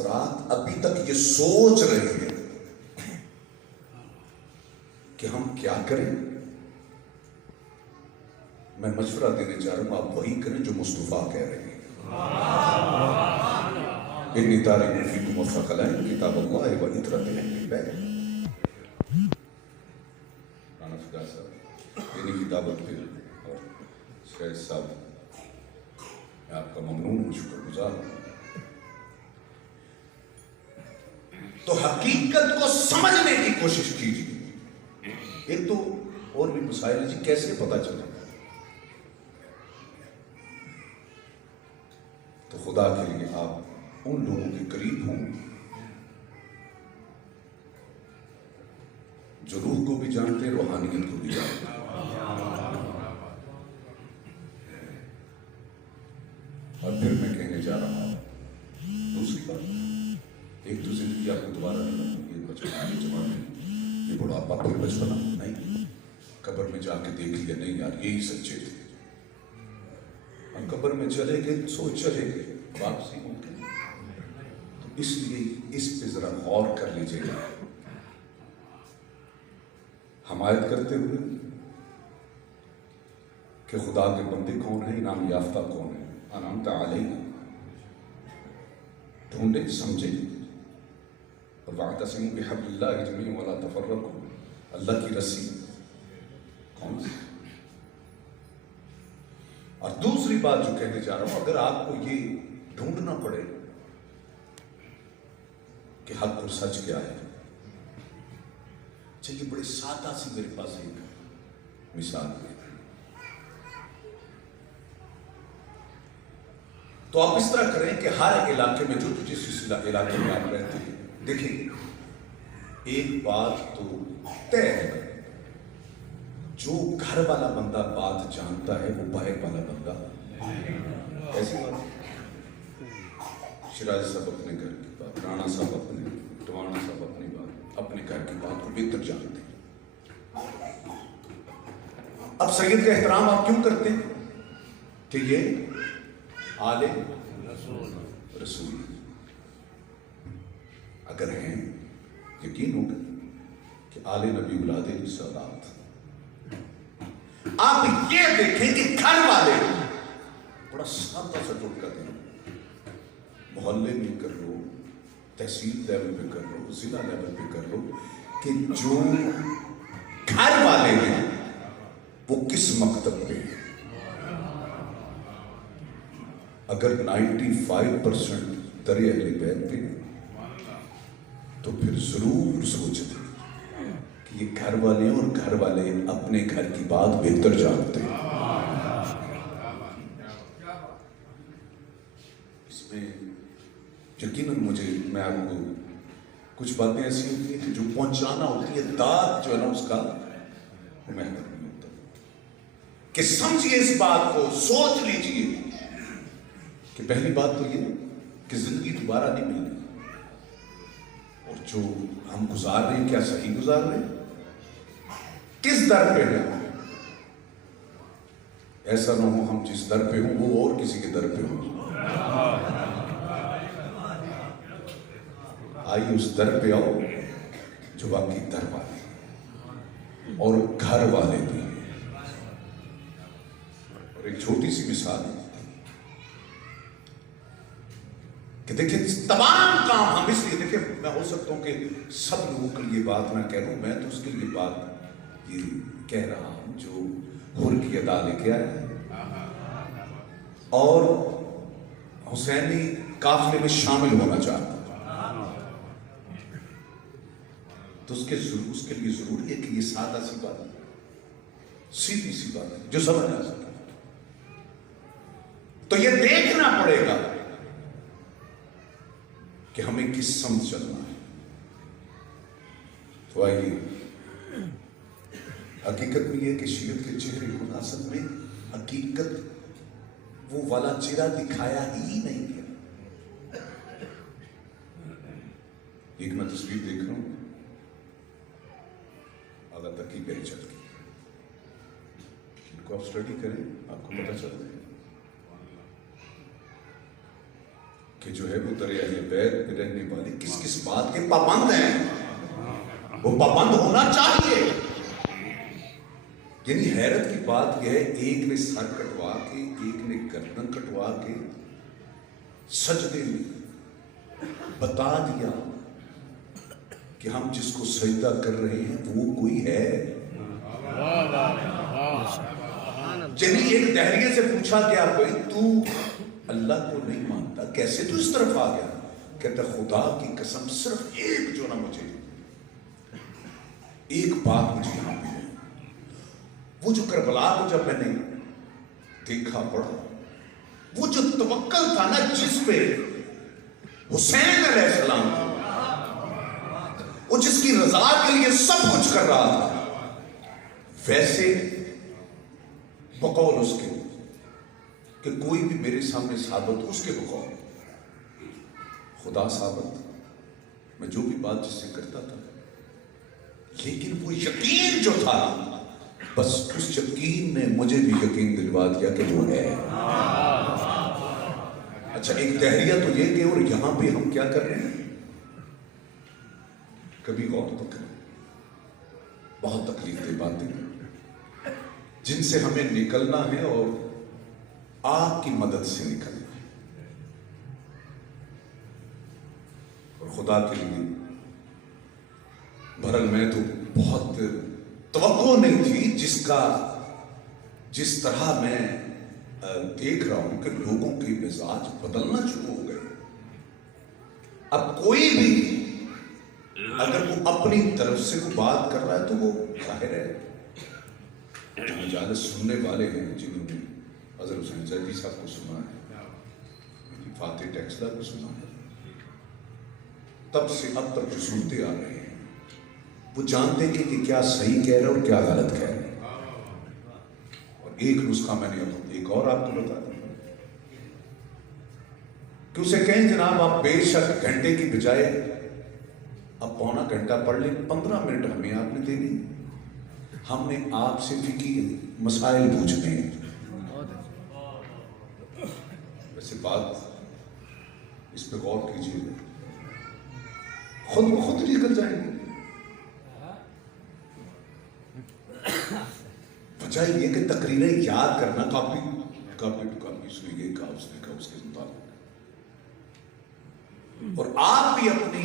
حضرات ابھی تک یہ سوچ رہے ہیں کہ ہم کیا کریں. میں مشورہ دینے چاہ رہا ہوں آپ وہی کریں جو مصطفیٰ کہہ رہے ہیں. انی تارک فیکم الثقلین کتاب اللہ و عطرۃ اہل بیت. رانا فقہ صاحب انہی کتابت پہ اور شہید صاحب میں آپ کا ممنون ہوں، شکر گزار ہوں. تو حقیقت کو سمجھنے کی کوشش کیجیے. ایک تو اور بھی مسائل جی کیسے پتہ چلے. تو خدا کے لیے آپ ان لوگوں کے قریب ہوں جو روح کو بھی جانتے ہیں، روحانیت کو بھی جانتے ہیں. اور پھر میں کہنے جا رہا ہوں دوسری بات. ایک تو زندگی آپ کو دوبارہ نہیں ملتی، یہ بچپنا کے زمانے یہ بڑھاپا پھر بچپنا نہیں. قبر میں جا کے دیکھ لیا نہیں یار یہی سچے تھے. ہم قبر میں چلے گئے سوچ چلے گئے واپسی ممکن. تو اس لیے اس پہ ذرا غور کر لیجیے گا. حمایت کرتے ہوئے کہ خدا کے بندے کون ہیں، انعام یافتہ کون ہیں، انعمت علیہ ڈھونڈے سمجھے. واعتصموا بحبل اللہ جميعا ولا تفرقوا. اللہ کی رسی کون سی. اور دوسری بات جو کہنے جا رہا ہوں، اگر آپ کو یہ ڈھونڈنا پڑے کہ حق اور سچ کیا ہے. چلیے بڑے سادہ سی میرے پاس ایک مثال ہے. تو آپ اس طرح کریں کہ ہر علاقے میں جو جس علاقے میں آپ رہتے ہیں دیکھیں ایک بات تو طے ہے، جو گھر والا بندہ بات جانتا ہے وہ باہر والا بندہ ایسی بات. شراز صاحب اپنے گھر کی بات، رانا صاحب اپنے، ٹوانا صاحب اپنی بات، اپنے گھر کی بات کو بہتر جانتے ہیں. اب سید کا احترام آپ کیوں کرتے ہیں کہ یہ آل رسول اگر ہیں یقین ہوگا کہ آل نبی اولاد رسالات. آپ یہ دیکھیں کہ گھر والے بڑا سادہ سا ٹوٹکا دیں، محلے میں کر لو، تحصیل لیول پہ کر لو، ضلع لیول پہ کر لو، کہ جو گھر والے ہیں وہ کس مکتب پہ ہیں. اگر 95% در اہل بیت پہ تو پھر ضرور سوچتے کہ یہ گھر والے ہیں اور گھر والے اپنے گھر کی بات بہتر جانتے ہیں. اس میں یقیناً میں آپ کو کچھ باتیں ایسی ہوتی ہیں کہ جو پہنچانا ہوتی ہے داد جو ہے نا اس کا وہ محنت نہیں ہوتا. کہ سمجھیے اس بات کو، سوچ لیجئے کہ پہلی بات تو یہ کہ زندگی دوبارہ نہیں ملنی، اور جو ہم گزار رہے ہیں کیا صحیح گزار رہے ہیں، کس در پہ ہیں. ایسا نہ ہو ہم جس در پہ ہوں وہ اور کسی کے در پہ ہوں. آئیے اس در پہ آؤ جو واقعی در والے ہیں اور گھر والے بھی ہیں. اور ایک چھوٹی سی مثال ہے کہ دیکھیں تمام کام ہم اس لیے دیکھیں، میں ہو سکتا ہوں کہ سب لوگوں کے لیے بات نہ کہہ رہا ہوں، میں تو اس کے لیے بات یہ کہہ رہا ہوں جو حر کی ادا لے کے آیا اور حسینی قافلے میں شامل ہونا چاہتا تو اس کے لیے ضروری ہے کہ یہ سادہ سی بات ہے، سیدھی سی بات ہے جو سمجھ آ سکے. تو یہ دیکھنا پڑے گا کہ ہمیں کس سمت چلنا ہے. تو آئیے حقیقت میں یہ کہ شیعت کے چہرے کو اصل میں حقیقت وہ والا چہرہ دکھایا ہی نہیں گیا. ایک میں تصویر دیکھ رہا ہوں اعلیٰ تک کی بہچت کی، ان کو آپ اسٹڈی کریں آپ کو پتہ چلتا ہے کہ کہ جو ہے وہ در اہل بیت میں رہنے والے کس کس بات کے پابند ہیں، وہ پابند ہونا چاہیے۔ یعنی حیرت کی بات یہ ہے، ایک نے سر کٹوا کے، ایک نے گردن کٹوا کے سجدے میں بتا دیا کہ ہم جس کو سجدہ کر رہے ہیں وہ کوئی ہے۔ یعنی ایک دہریے سے پوچھا گیا بھائی تو اللہ کو نہیں مانتا، کیسے تو اس طرف آ گیا؟ کہتا خدا کی قسم صرف ایک جو نا مجھے ایک بات مجھے یہاں پہ ہے، وہ جو کربلا کو جب میں نے دیکھا پڑھا، وہ جو توکل تھا نا جس پہ حسین علیہ السلام تھا، وہ جس کی رضا کے لیے سب کچھ کر رہا تھا، ویسے بقول اس کے کہ کوئی بھی میرے سامنے ثابت، اس کے بقول خدا ثابت، میں جو بھی بات جس سے کرتا تھا، لیکن وہ یقین جو تھا بس اس یقین نے مجھے بھی یقین دلوا دیا کہ وہ ہے۔ اچھا ایک دہریہ تو یہ کہ اور یہاں پہ ہم کیا کر رہے ہیں، کبھی غور تو کریں، بہت تکلیف دہ باتیں جن سے ہمیں نکلنا ہے اور آپ کی مدد سے نکلنا ہے، اور خدا کے لیے بہرحال میں تو بہت توقع نہیں تھی جس طرح میں دیکھ رہا ہوں کہ لوگوں کے مزاج بدلنا شروع ہو گئے۔ اب کوئی بھی اگر وہ اپنی طرف سے کوئی بات کر رہا ہے تو وہ ظاہر ہے مجالس سننے والے ہیں جنہوں نے حضرت حسین زیدی صاحب کو سنا ہے، فاتح ٹیکسلا کو سنا ہے، تب سے اب تک جو سنتے آ رہے ہیں وہ جانتے ہیں کہ کیا صحیح کہہ رہے اور کیا غلط کہہ رہے۔ اور ایک نسخہ میں نے ایک اور آپ کو بتا دوں کہ اسے کہیں جناب آپ بے شک گھنٹے کی بجائے اب پونا گھنٹہ پڑھ لیں، 15 منٹ ہمیں آپ نے دے دی، ہم نے آپ سے فقہی مسائل پوچھنے ہیں۔ ویسے بات اس پہ غور کیجیے، خود بخود نکل جائیں گے۔ وجہ یہ کہ تقریریں یاد کرنا کاپی ٹو کاپی، اس نے یہ کہا، اس نے کہا، اس کے مطابق، اور آپ بھی اپنی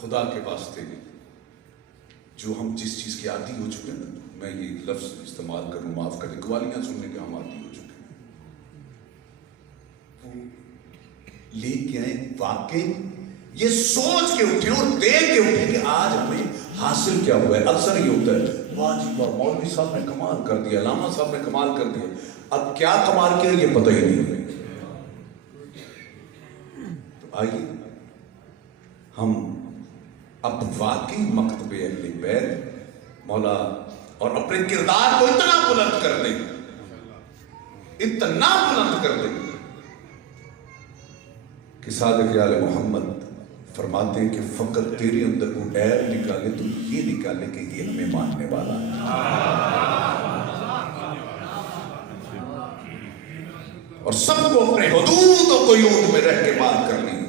خدا کے واسطے جو ہم جس چیز کے عادی ہو چکے ہیں، میں یہ لفظ استعمال کروں معاف کریں، قوالیاں سننے کے ہم عادی ہو چکے ہیں، وہ لے کے آئیں واقعی یہ سوچ کے اٹھیں اور دیکھ کے اٹھیں کہ آج ہمیں حاصل کیا ہوا ہے۔ اکثر یہ ہوتا ہے واہ جی واہ مولوی صاحب نے کمال کر دیا، علامہ صاحب نے کمال کر دیا، اب کیا کمال کیا یہ پتہ ہی نہیں ہمیں۔ تو آئیے ہم اب واقعی مکتب اہل بیت مولا اور اپنے کردار کو اتنا بلند کر دیں، اتنا بلند کر دیں کہ صادق آل محمد فرماتے ہیں کہ فقط تیرے اندر وہ عیب نکالے تو یہ نکالے کہ یہ ہمیں ماننے والا ہے، اور سب کو اپنے حدود و قیود میں رہ کے بات کرنی ہے۔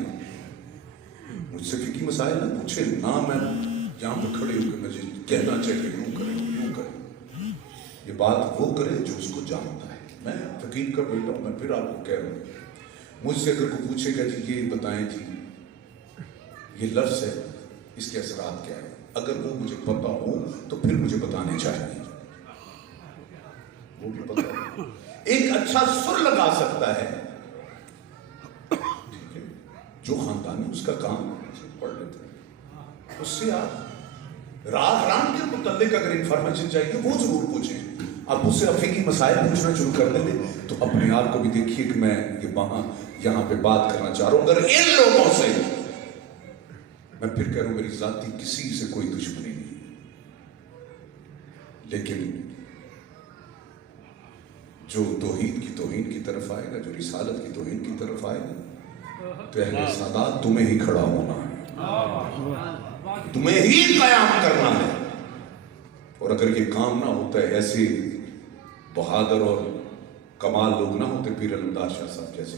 مجھ سے فقہی مسائل نہ پوچھے، نہ میں یہاں پہ کھڑے ہو کے مجھے کہنا چاہیے یوں کرے، یہ بات وہ کرے جو اس کو جانتا ہے۔ میں فقیر کا بیٹا ہوں، میں پھر آپ کو کہہ رہا ہوں، مجھ سے اگر کوئی پوچھے گا جی یہ بتائیں جی یہ لفظ ہے اس کے اثرات کیا ہے، اگر وہ مجھے پتا ہو تو پھر مجھے بتانے چاہیے، وہ بھی پتا ہو، ایک اچھا سر لگا سکتا ہے، ٹھیک ہے، جو خاندانی اس کا کام پڑھ لیتے ہیں، اس سے آپ راگ رام کے متعلق اگر انفارمیشن چاہیے وہ ضرور پوچھیں۔ آپ اس سے فقہی مسائل پوچھنا شروع کر دیں گے تو اپنے آپ کو بھی دیکھیے کہ میں یہاں پہ بات کرنا چاہ رہا ہوں، اگر ان لوگوں سے میں پھر کہہ رہا ہوں میری ذاتی کسی سے کوئی دشمنی نہیں، لیکن جو توحید کی توہین کی طرف آئے گا، جو رسالت کی توہین کی طرف آئے گا، تو اہل سادات تمہیں ہی کھڑا ہونا ہے، تمہیں ہی قیام کرنا ہے، اور اگر یہ کام نہ ہوتا ہے، ایسے بہادر اور کمال لوگ نہ ہوتے پیر علمدار شاہ صاحب جیسے،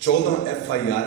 14 FIR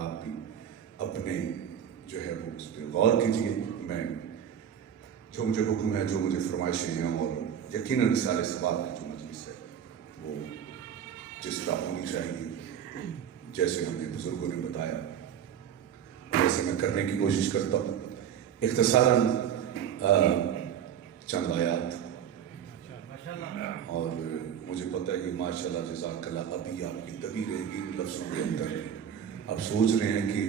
آپ بھی اپنے جو ہے وہ اس پہ غور کیجیے. میں جو مجھے حکم ہے، جو مجھے فرمائشیں ہیں، اور یقیناً رسالہ ثواب کی جو مجلس ہے وہ جس طرح ہونی چاہیے، جیسے ہم نے بزرگوں نے بتایا ویسے میں کرنے کی کوشش کرتا ہوں. اختصاراً چند آیات، اور مجھے پتہ ہے کہ ماشاء اللہ جزاک اللہ ابھی آپ کی دبی رہے گی لفظوں کے اندر. آپ سوچ رہے ہیں کہ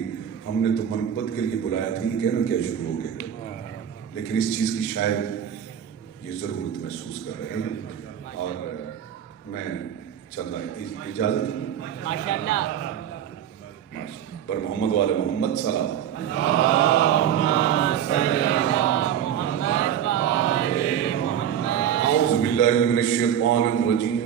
ہم نے تو منقبت کے لیے بلایا تھا، یہ کہنا کیا شروع ہو گیا، لیکن اس چیز کی شاید یہ ضرورت محسوس کر رہے ہیں. اور میں چند اجازت ماشاءاللہ پر محمد والے محمد صلی اعوذ باللہ من الشیطان الرجیم.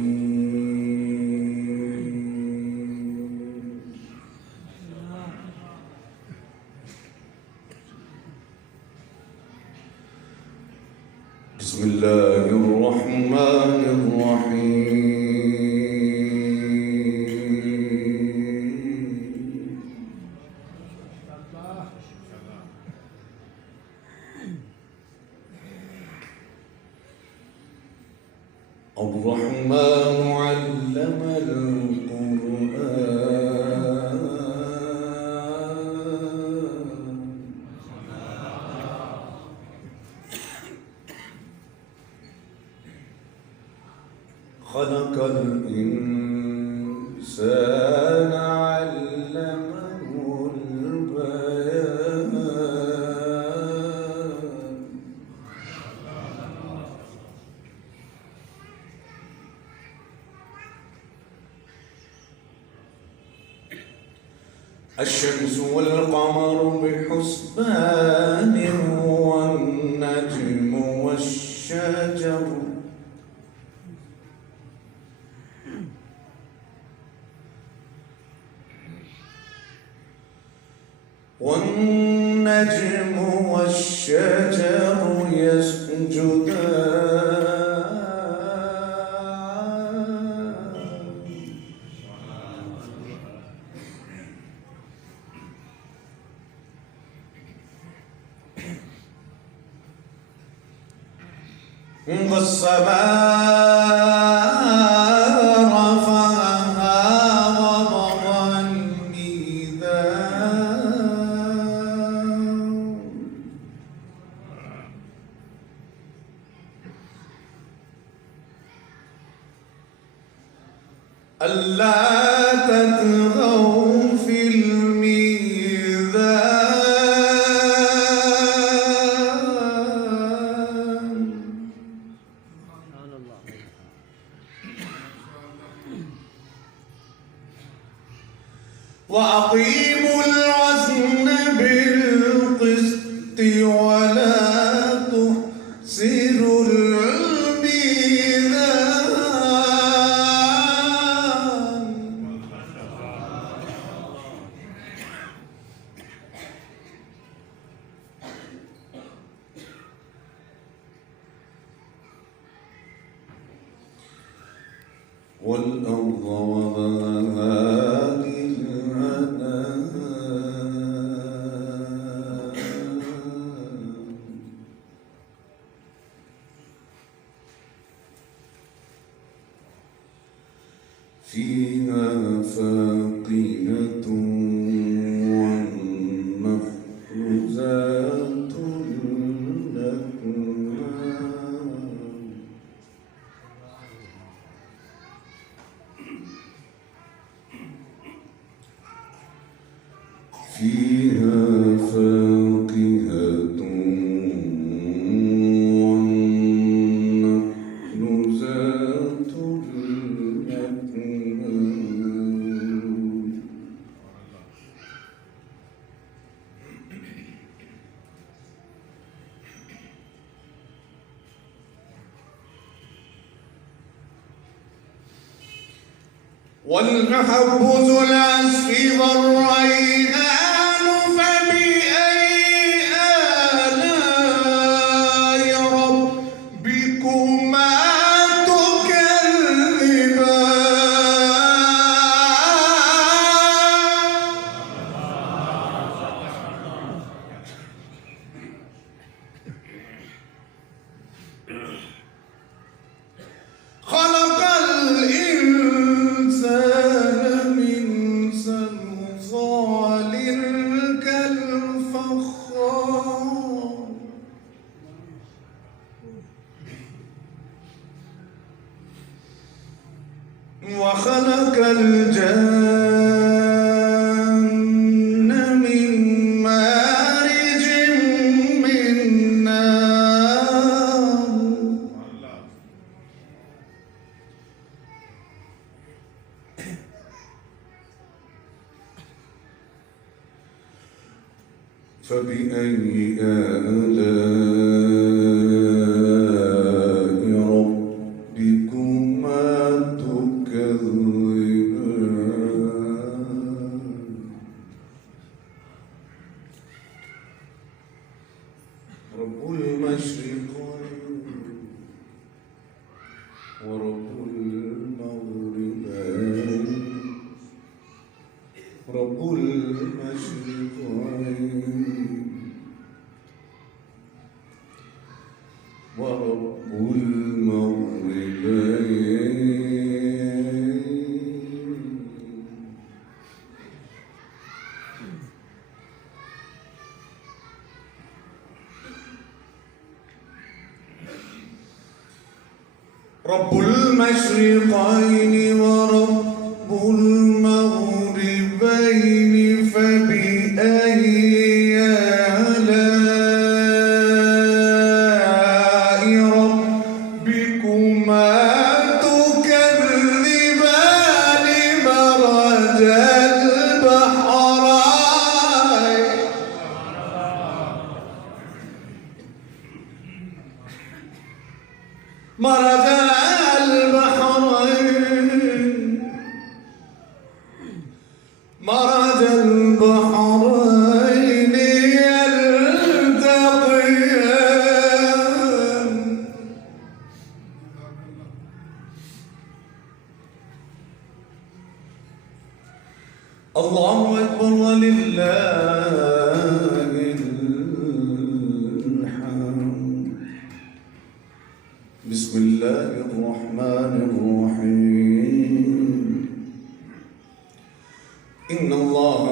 بسم اللہ الرحمن الرحیم. الرحمن علم القرآن خلق الإنسان علمه البيان. الشمس والقمر بحسبان والنجم والشجر والنجم والشجر يسجدان. والسماء رفعها ووضع الميزان ألا تطغوا في الميزان وأقيموا الوزن بالقسط ولا تخسروا الميزان. والأرض وضعها فيها فاقهة والنخل ذات الأكمام فيها فاقهة والنخل ذات الأكمام. والحب ذو العصف والريحان فبأي آلاء ربكما تكذبان. فبأي آلاء ربكما تكذبان رب المشرقين ورب المغربين رب المشرقين ورب المغربين رب المشرقين ورب المغربين فبأي آلاء ربكما تكذبان مرج البحرين مرج مرج البحرين يلتقيان الله أكبر ولله الحمد بسم الله الرحمن الرحيم إن الله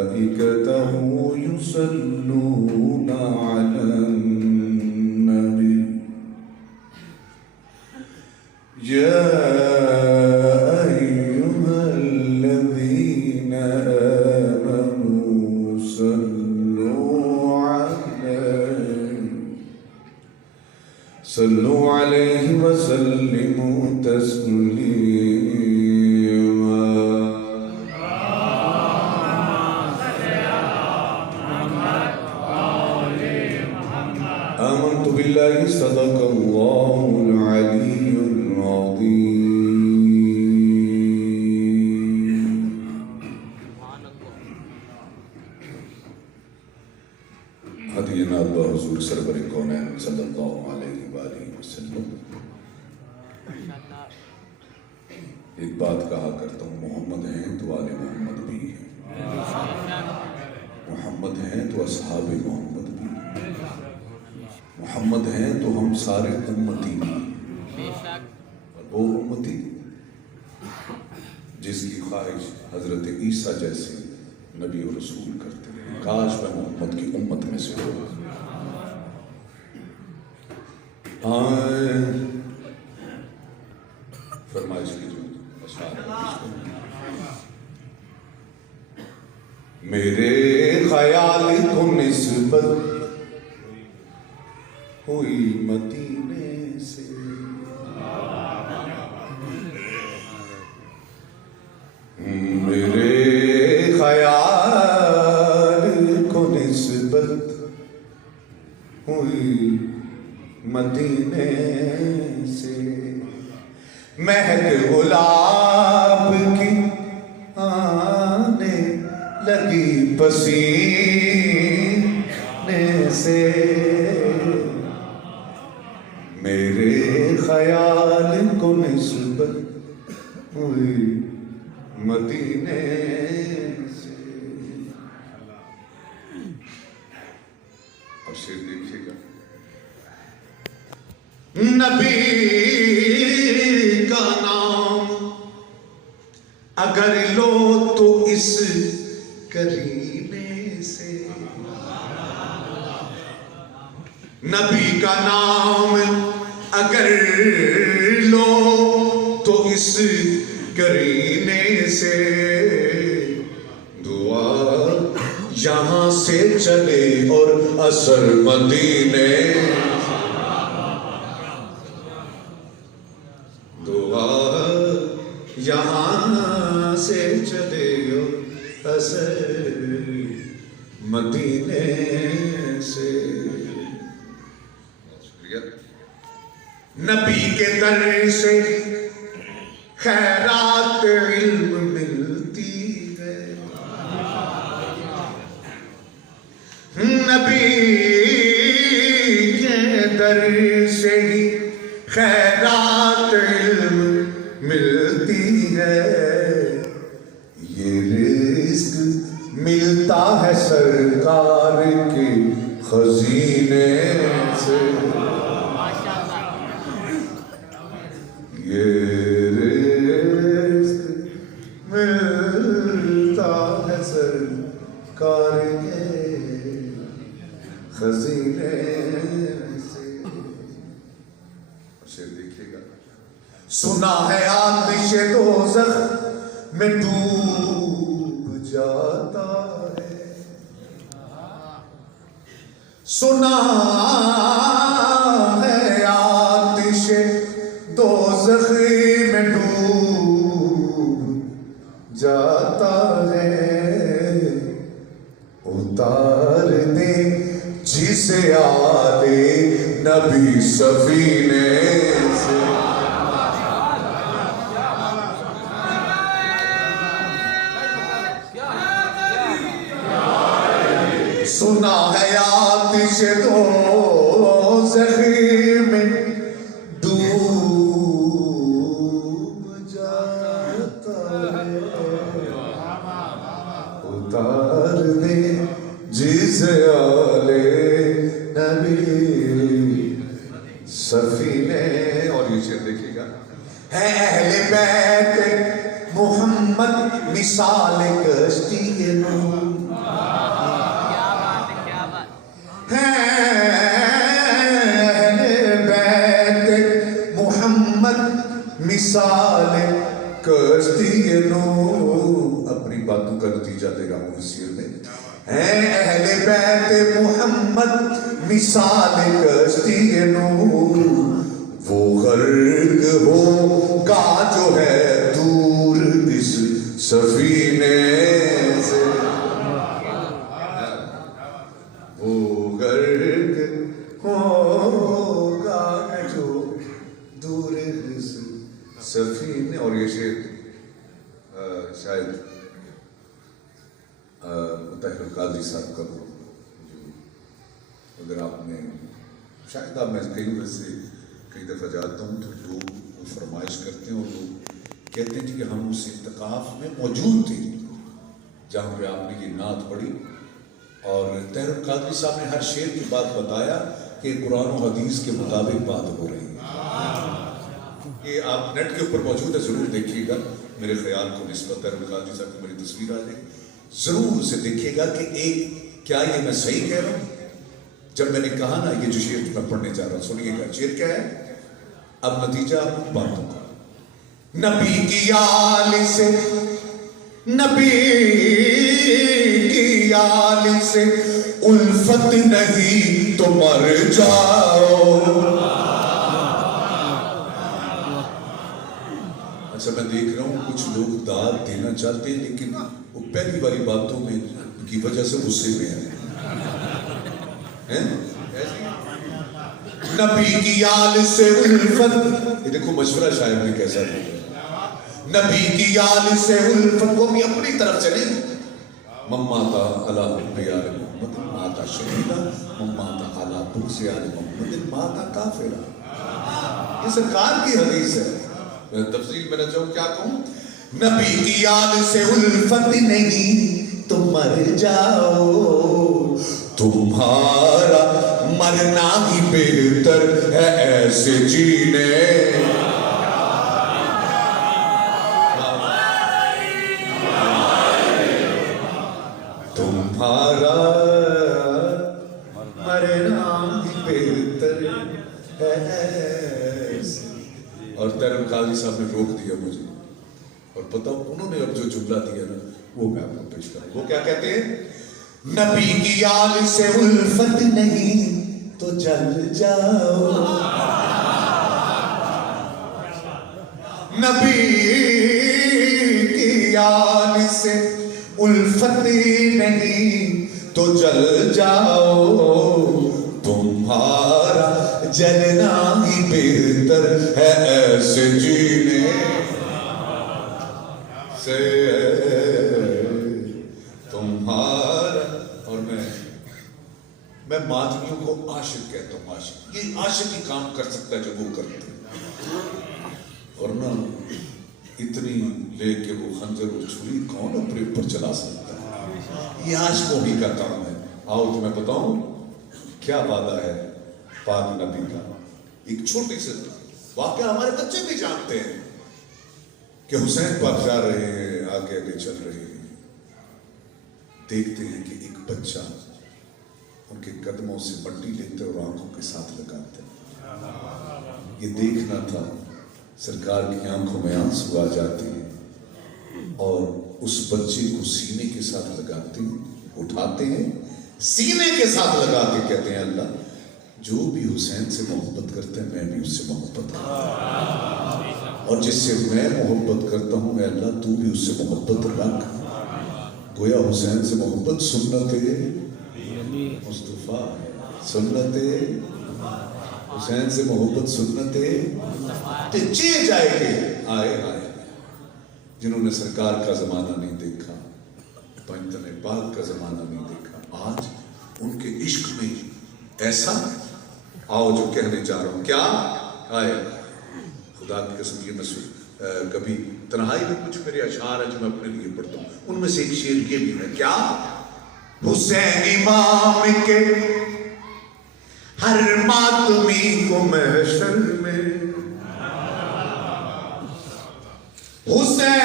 وملائكته يصلون على النبي يا أيها الذين آمنوا صلوا عليه وسلموا تسليما آمنت بالله صدق الله العلي العظيم حضرت جناب حضور سرور کونین صلی اللہ علیہ وآلہ وسلم ایک بات کہا کرتا ہوں محمد ہیں تو آل محمد بھی ہیں محمد ہیں تو اصحاب محمد بھی ہیں محمد ہیں تو ہم سارے امتی بھی ہیں اور وہ امتی جس کی خواہش حضرت عیسیٰ جیسے نبی و رسول کرتے ہیں کاش میں محمد کی امت میں سے ہوں فرمائش کی جو اشعار میرے خیال کو نسبت ہوئی مدینے سے میرے خیال کو نسبت ہوئی مدینے سے مہک گلاب کی آنے لگی پسینے سے میرے خیال کو نسبت ہوئی مدینے سے اور شعر دیکھیے گا نبی کا نام اگر لو تو اس کرینے سے نبی کا نام اگر لو تو اس کرینے سے دعا یہاں سے چلے اور اثر مدینے دعا یہاں سے چلے اور اثر مدینے سے. نبی کے در سے خیرات علم ملتی ہے. نبی کے در سے ہی خیرات علم ملتی ہے. یہ رزق ملتا ہے سرکار کے خزینے سے. یہ رزق ملتا ہے سرکار کے خزینے سے. شعر دیکھیے گا. سنا ہے آتش دوزخ میں ڈوب جاتا ہے. سنا ہے آتش دوزخ میں ڈوب جاتا ہے. اتار دے جسے آلے نبی سفینے سے. سنا ہے آتش دوزخ میں ڈوب جاتا ہے. اتار دے جسے آلے نبی سفینے. اور یہ شعر دیکھیے گا. ہے اہل بیت محمد مثال کشتی نوح. ہے اہل بیت محمد مثال کشتی نوح. اپنی باتوں کا نتیجہ دے رہا ہوں اس شعر میں. ہے اہل بیت محمد مثال کشتی نوح. وہ غرق ہوگا جو ہے دور اس سفینے سے. وہ غرق ہوگا جو دور اس سفینے. اور یہ شعر شاید طاہر القادری صاحب کا جو اگر آپ نے شاید آپ میں کئی دفعہ جاتا ہوں تو لوگ فرمائش کرتے ہیں اور لوگ کہتے ہیں کہ ہم اس اعتکاف میں موجود تھے جہاں پہ آپ نے یہ نعت پڑھی. اور طاہر القادری صاحب نے ہر شعر کی بات بتایا کہ قرآن و حدیث کے مطابق بات ہو رہی ہے. یہ آپ نیٹ کے اوپر موجود ہے, ضرور دیکھیے گا. میرے خیال کو نسبت طاہر القادری صاحب کی میری تصویر آ جائے, ضرور اسے دیکھیے گا کہ ایک کیا یہ میں صحیح کہہ رہا ہوں. جب میں نے کہا نا یہ جو شعر میں پڑھنے جا رہا ہوں, سنیے گا شعر کیا ہے. اب نتیجہ باتوں کا. نبی کی آل سے نبی کی آل سے الفت نہیں تو مر جاؤ. اچھا میں دیکھ رہا ہوں کچھ لوگ داد دینا چاہتے ہیں لیکن وہ پہلی والی باتوں میں کی وجہ سے غصے میں ہیں. نبی کی آل سے الفت. یہ دیکھو مشورہ شاعر نے کیسا دیا. نبی کی آل سے الفت, وہ بھی اپنی طرف سے نہیں. مماتا علی بیار محمد ماتا شہیدہ مماتا علی بغض آل محمد ماتا کافرہ. یہ سرکار کی حدیث ہے. میں تفصیل میں نہ جاؤں کیا کہوں. نبی کی آل سے الفت نہیں تو مر جاؤ. تمہارا مرنا ہی بہتر ہے ایسے جینے. تمہارا مرنا ہی بہتر ہے ایسے. اور طاہر القادری صاحب نے روک دیا مجھے, اور پتہ انہوں نے اب جو جملہ دیا نا وہ میں آپ کو پیش کروں. وہ کیا کہتے ہیں. نبی کی آل سے الفت نہیں تو جل جاؤ. نبی کی آل سے الفت نہیں تو جل جاؤ، تمہارا جلنا ہی بہتر ہے ایسے جینے سے تمہارا. اور میں ماتمیوں کو عاشق کہتا ہوں. عاشق، یہ عاشق ہی کام کر سکتا ہے جو وہ کرتے ہیں، ورنہ اتنی لے کے وہ خنجر اور چھری کون اپنے اوپر چلا سکتا ہے؟ یہ عاشقوں ہی کا کام ہے. آؤ تو میں بتاؤں کیا وعدہ ہے پاک نبی کا. ایک چھوٹی سی واقعہ ہمارے بچے بھی جانتے ہیں کہ حسین پاک جا رہے ہیں، آگے آگے چل رہے ہیں، دیکھتے ہیں کہ ایک بچہ ان کے قدموں سے مٹی لیتے اور آنکھوں کے ساتھ لگاتے. یہ دیکھنا تھا، سرکار کی آنکھوں میں آنسو آ جاتے ہیں اور اس بچے کو سینے کے ساتھ لگاتے ہیں، اٹھاتے ہیں، سینے کے ساتھ لگا کے کہتے ہیں اللہ جو بھی حسین سے محبت کرتا ہے میں بھی اس سے محبت کرتا ہوں، اور جس سے میں محبت کرتا ہوں اے اللہ تو بھی اس سے محبت رکھ. گویا حسین سے محبت سنت مصطفیٰ ہے، سنت حسین سے محبت سنت چے جائے گے. آئے جنہوں نے سرکار کا زمانہ نہیں دیکھا، پنجتن پاک کا زمانہ نہیں دیکھا، آج ان کے عشق میں ایسا. آؤ جو کہنے جا رہا ہوں کیا آئے خدا کی قسم. یہ میں کبھی تنہائی میں کچھ میرے اشعار ہیں جو میں اپنے لیے پڑھتا ہوں، ان میں سے ایک شعر یہ بھی ہے. کیا حسین امام کے ہر ماتمی کو محشر میں، حسین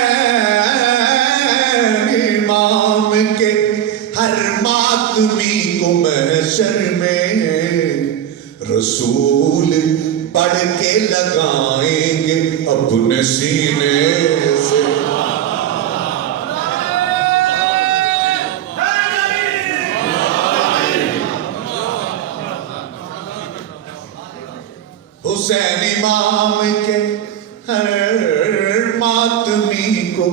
امام کے ہر ماتمی کو محشر میں رسول پڑھ کے لگائیں گے اپنے سینے سے. حسین امام کے ہر ماتمی کو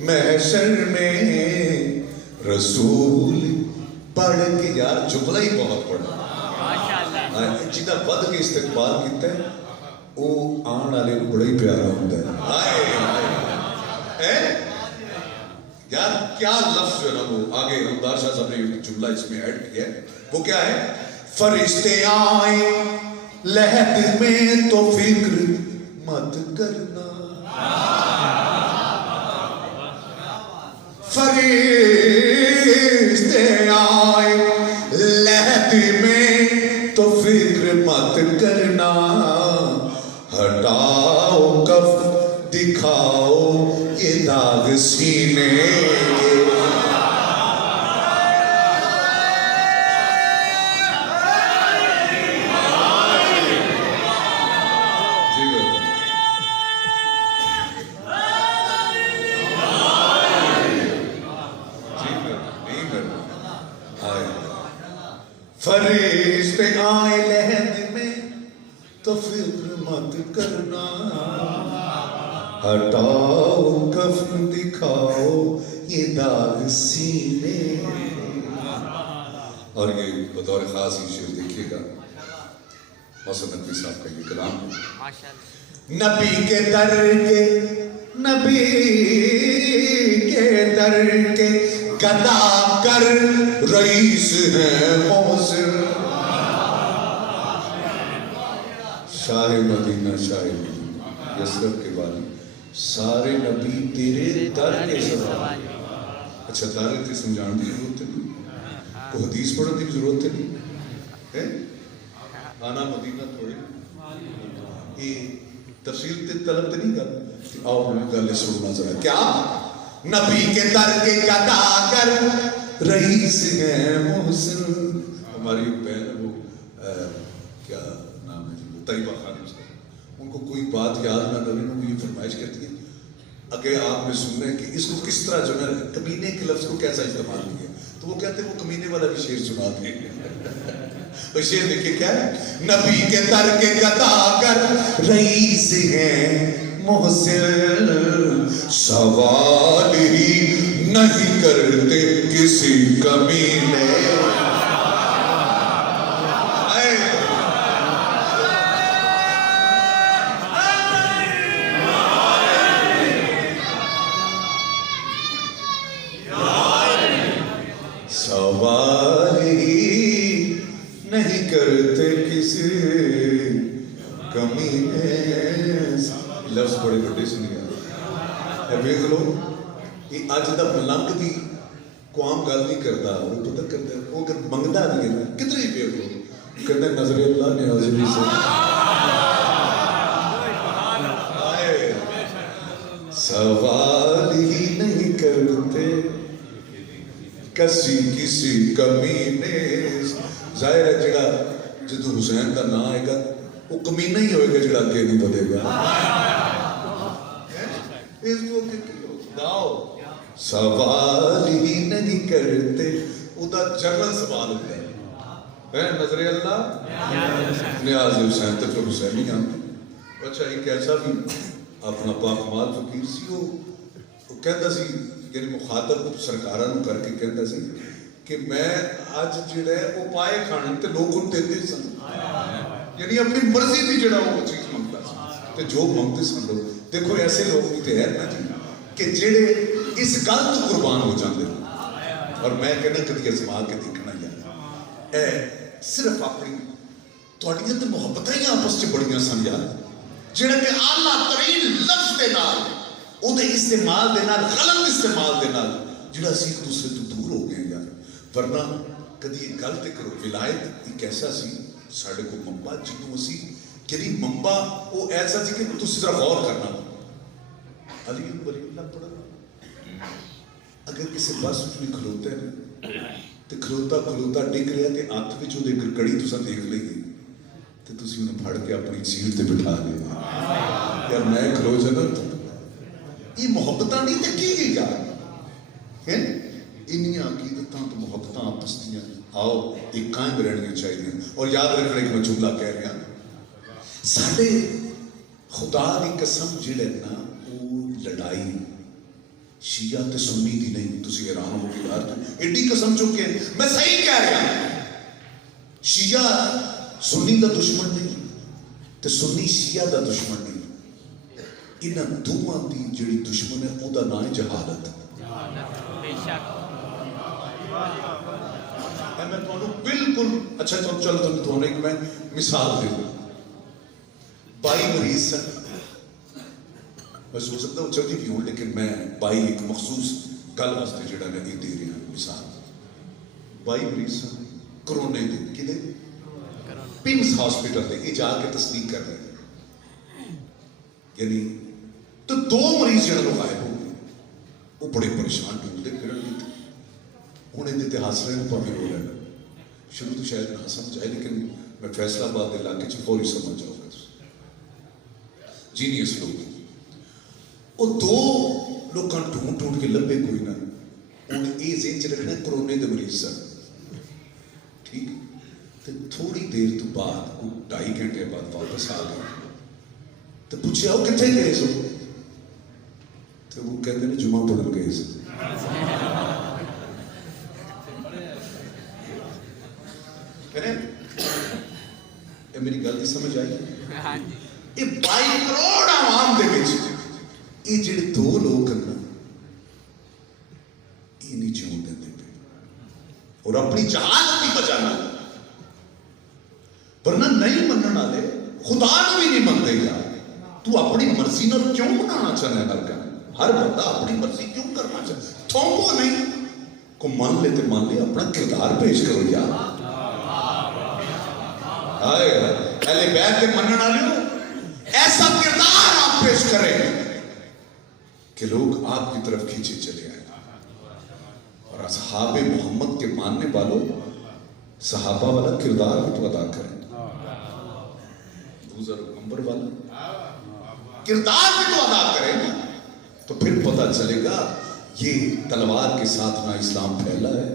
محشر میں رسول پڑھ کے. یار جملہ ہی بہت پڑھا جنہیں ود کے استقبال کیتا ہے وہ آن والے کو بڑا ہی پیارا ہوتا ہے. یار کیا لفظ جو ہے نا وہ آگے رمدار شاہ صاحب نے جملہ اس میں ایڈ کیا ہے. وہ کیا ہے؟ فرشتے آئے لہد میں تو فکر مت کرنا، فرشتے آئے لہد میں تو فکر مت کرنا، ہٹاؤ کف دکھاؤ یہ داغ سینے فرشتے آئے لہد میں تو فکر مت کرنا، ہٹاؤ کفن دکھاؤ یہ داغ سینے. اور یہ بطور خاص ہی شعر دیکھیے گا محسن نقوی صاحب کا یہ کلام ہے. نبی کے در کے گدا کر رئیس ہے محسن، شاہ مدینہ شاہ مدینہ یسرب کے والی سارے نبی تیرے در کے سوال. اچھا دارت کی سمجھان دی ضرورت نہیں، کو حدیث پڑھنے کی ضرورت نہیں ہے. آنا مدینہ تھوڑی یہ تفصیل طلب نہیں کر. آؤ گلے سننا ذرا. کیا نبی کے در کے گدا کر رئیس ہے محسن. ہماری بہن وہ کیا نام ہے جی طیبہ خانم صاحب، ان کو کوئی بات یاد نہ رہی وہ یہ فرمائش کرتی ہے اگر آپ نے سننا ہے کہ اس کو کس طرح جو ہے کمینے کے لفظ کو کیسا استعمال کیا تو وہ کہتے ہیں وہ کمینے والا بھی شعر سنا دیں. وہ شعر دیکھیں کیا ہے. نبی کے در کے گدا کر رئیس ہے محسن، سوال ہی نہیں کرتے کسی کمینے سوال ہی نہیں کرتے کسی کمینے. لفظ بڑے بڑے سنیا ویخ لو یہ اج دا ملنگ بھی قوم گل نہیں کرتا وہ پتہ کرتا وہ منگتا نہیں ہے کدھر ہی ویخ لو کہتے نظر اللہ نے حاضری سے سوال ہی نہیں کرتے کسی کمینے. ظاہر ہے جڑا جدو حسین کا نام آئے گا وہ کمینہ ہی ہوئے گا جڑا اگے نہیں بدے گا. سوال ہی نہیں کرتے وہ جنرل سوال ہوتا ہے نظر اللہ نیاز حسین تو پھر حسین نہیں آتے. اچھا ایک ایسا بھی اپنا پاکمال فقیر سی وہ کہتا سی یعنی مخاطب سرکاراں نوں کر کے کہتا سی کہ میں اج جڑا ہے وہ پائے کھانے تے لوگ ان دیندے سن یعنی اپنی مرضی دی جڑا وہ چیز منگتا سی تے جو منگتے سن لوگ. دیکھو ایسے لوگ بھی تے ہیں نا جی کہ جڑے اس گل تو قربان ہو جاندے اور میں کہنا کدی ازما کے دیکھنا یار اے صرف اپنی تہاڈیاں تے محبتاں ہی آپس وچ بڑیاں سن یار جڑا کہ اعلیٰ ترین لفظ دے نال او دے استعمال دے نال غلط استعمال دے نال جڑا اسی ایک دوسرے تو دور ہو گئے یار. ورنہ کدی ایک گل تے کرو ولایت ایک ایسا سی ساڈے کو منبع جنوں اسی یعنی منبع وہ ایسا سی کہ تسی ذرا غور کرنا علی ولی اللہ پڑھا اگر کسی بس بھی کھلوتے ہیں تو کھلوتا کھلوتا ڈگ رہا تے ہاتھ وچ اودے گڑی تساں دیکھ لئی تے تسی انہوں پھڑ کے اپنی سیٹ تے بٹھا لیا یار میں کھلو جانا یہ محبتاں نہیں تے کی گئی یار انہیاں عقیدتاں تو محبتاں آپس دیاں آؤ ایک قائم رہنیاں چاہیے. اور یاد رکھنے کہ میں جملہ کہہ رہا ساڈے خدا دی قسم جڑے نا وہ لڑائی شیعہ تے سنی دی نہیں. تسی حیران ہو کہ یار ایڈی قسم چکے میں صحیح کہہ رہا شیعہ سنی دا دشمن نہیں تے سنی شیعہ دا دشمن نہیں. انہاں دوواں دی جڑی دشمن ہے او دا نام ہے جہالت. میں بالکل اچھا چلو تمہیں ایک میں مثال دے دوں. 22 مریض سن میں سوچ سکتا ہوں چلتی بھی ہوں لیکن میں 22 ایک مخصوص گل واسطے جڑا میں یہ دے رہا ہوں مثال. 22 مریض سن کرونے دے کدے پمس ہاسپٹل دے یہ جا کے تصدیق کر رہے یعنی تو 2 مریض جڑا لوگ غائب ہو گئے وہ بڑے پریشان ڈھونڈتے پھر ہوں یہ ہس رہے پا بھی رو رہے شروع تو شاید نہ سمجھ آئے لیکن میں فیصلہ آباد علاقے چ فوری سمجھ جاؤں گا جینیس لوگ وہ 2 لوگوں ڈھونڈ ڈھونڈ کے لبے کوئی نہ انہیں یہ ذہن چ رکھنا کرونے دے مریض سن ٹھیک تو تھوڑی دیر تو بعد 2.5 گھنٹے بعد واپس آ گئے تو پوچھا وہ کتنے گئے سو تو وہ کہتے ہیں جمعہ پڑھن گئے سو. میری گل نہیں سمجھ آئی یہ 22 کروڑ عوام دے وچ یہ جڑے 2 لوگ ہیں نا یہ نہیں جیون دیندے پے اور اپنی جہالت کی وجہ نال ورنہ نہیں منن والے خدا نو بھی نہیں منتے یار. تو اپنی مرضی نال کیوں بنانا چاہنا ہے کر ہر بندہ اپنی مرضی کیوں کرنا چاہتا تھوپو نہیں کو مان لے تے مان لے اپنا کردار پیش کرو یار. اہل بیت کے منن والے ایسا کردار آپ پیش کریں کہ لوگ آپ کی طرف کھینچے چلے آئے. اور اصحاب محمد کے ماننے والوں صحابہ والا کردار بھی تو ادا کریں. دوزر نمبر والا کردار بھی تو ادا کریں تو پھر پتہ چلے گا یہ تلوار کے ساتھ نہ اسلام پھیلا ہے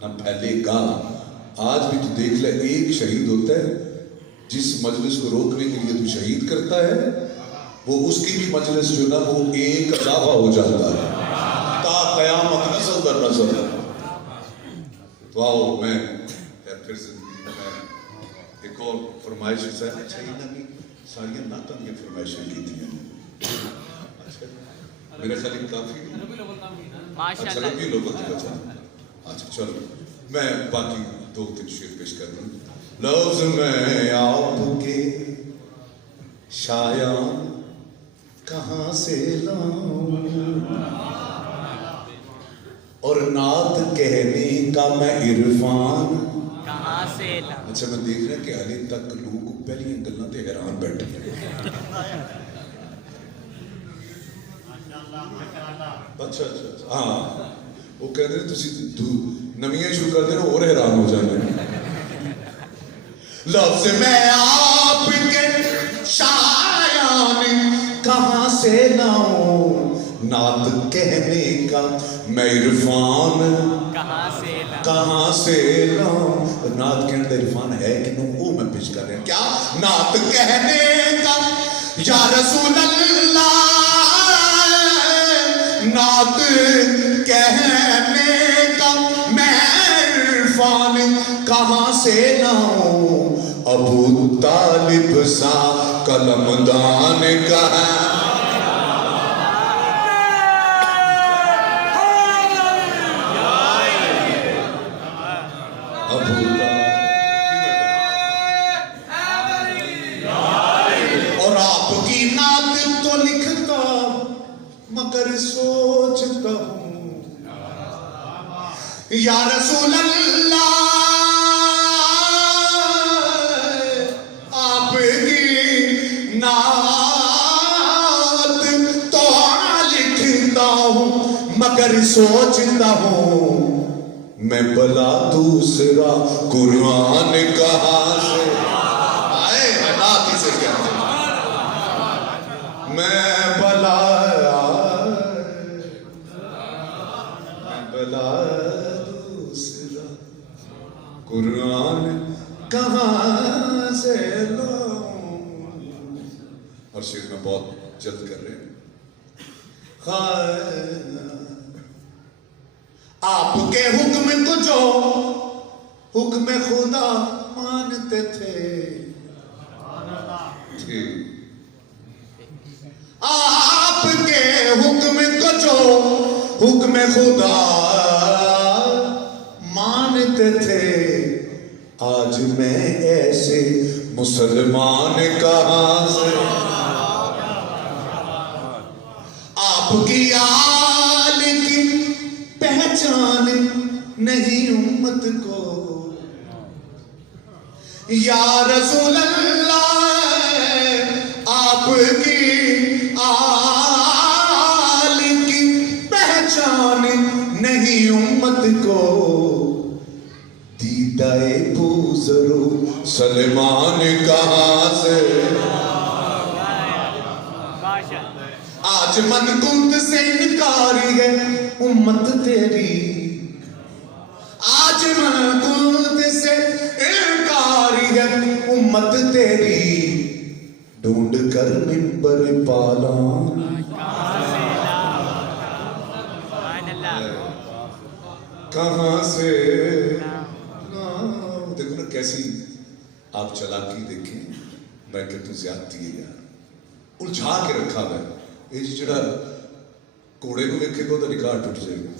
نہ پھیلے گا. آج بھی تو دیکھ لے ایک شہید ہوتا ہے جس مجلس کو روکنے کے لیے تو شہید کرتا ہے وہ اس کی بھی مجلس جو نا وہ ایک اضافہ ہو جاتا ہے تا نسل در نسل. واو میں پھر زندگی میں ایک اور فرمائش ہے. اچھا یہ نبی ساری نعتیں یہ فرمائشیں کی تھی. اچھا میرے خیال کافی اچھا ربی لوگوں کی بچا. اچھا چلو میں باقی 2-3 شعر پیش کر دوں. لفظ میں آپ کے شایان کہاں سے لاؤں اور نعت کہنے کا میں عرفان کہاں سے لاؤں. اچھا میں دیکھ رہا کہ حالی تک لوگ پہلی گلاں تے حیران بیٹھے ہیں. اچھا ہاں وہ کہہ رہے تسی نویاں شروع کر دینا اور حیران ہو جانے. لفظ میں آپ کے شایان کہاں سے لاؤں نعت کہنے کا میں عرفان کہاں سے لاؤں. نعت کہنے کا عرفان ہے کہ نو وہ میں پیش کر رہے ہیں. کیا نعت کہنے کا یا رسول اللہ نعت کہنے کا میں عرفان کہاں سے لاؤں. ابو طالب سا قلمدان کا ہے ابو اور آپ کی نعت تو لکھتا مگر سوچتا ہوں یا رسول اللہ آپ کی نعت تو لکھتا ہوں مگر سوچتا ہوں میں بلا دوسرا قرآن کہاں سے آئے نعت سے کیا میں بلا دوسرا قرآن کہاں سے لاؤں. اور شعر میں بہت جلد کر رہے ہیں. آپ کے حکم کو جو حکم خدا مانتے تھے آپ کے حکم کو جو حکم خدا مانتے تھے آج میں ایسے مسلمان کہاں سے. آپ کی آل کی پہچان نہیں امت کو یا رسول اللہ آپ کی آل کی پہچان نہیں امت کو. دیدائے بوزرو سلمان کہاں سے آج من کنت سے انکاری ہے امت تیری آج من کنت سے انکاری ہے امت تیری ڈھونڈ کر منبر پالان کہاں سے. دیکھو نا کیسی آپ چلاکی دیکھیں. میں کہتا ہوں زیادتی ہے یار الجھا کے رکھا ہے. یہ جڑا کوڑے کو ویکھے گا تو نکاح ٹوٹ جائے گا.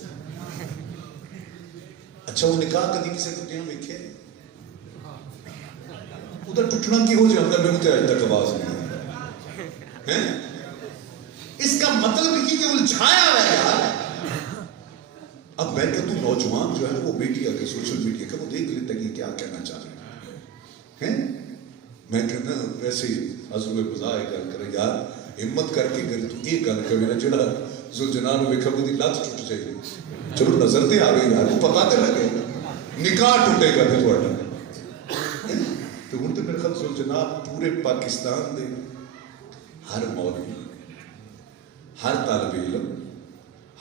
اچھا وہ نکاح کدی کسی ٹوٹیا ویکھے ادھر ٹوٹنا کی ہو جاتا ہے. میں تو آج تک آواز نہیں ہے. اس کا مطلب یہ کہ الجھایا ہے یار. اب میں کہتا ہوں نوجوان جو ہے وہ میڈیا کے سوشل میڈیا کا وہ دیکھ لیتا ہے کہ کیا کہنا چاہ رہے ہیں. میں کہنا ویسے حضور بزائے گل کرے یار ہمت کر کے گل تو یہ گل کہ میرا جڑا ذوالجلال ویکھا وہ دی لت ٹوٹ جائے گی. چلو نظر تے آ گئی یار وہ پتہ تے لگے نکاح ٹوٹے گا پھر تھوڑا. تو ہن تے میرے خیال ذوالجلال پورے پاکستان دے ہر مولوی ہر طالب علم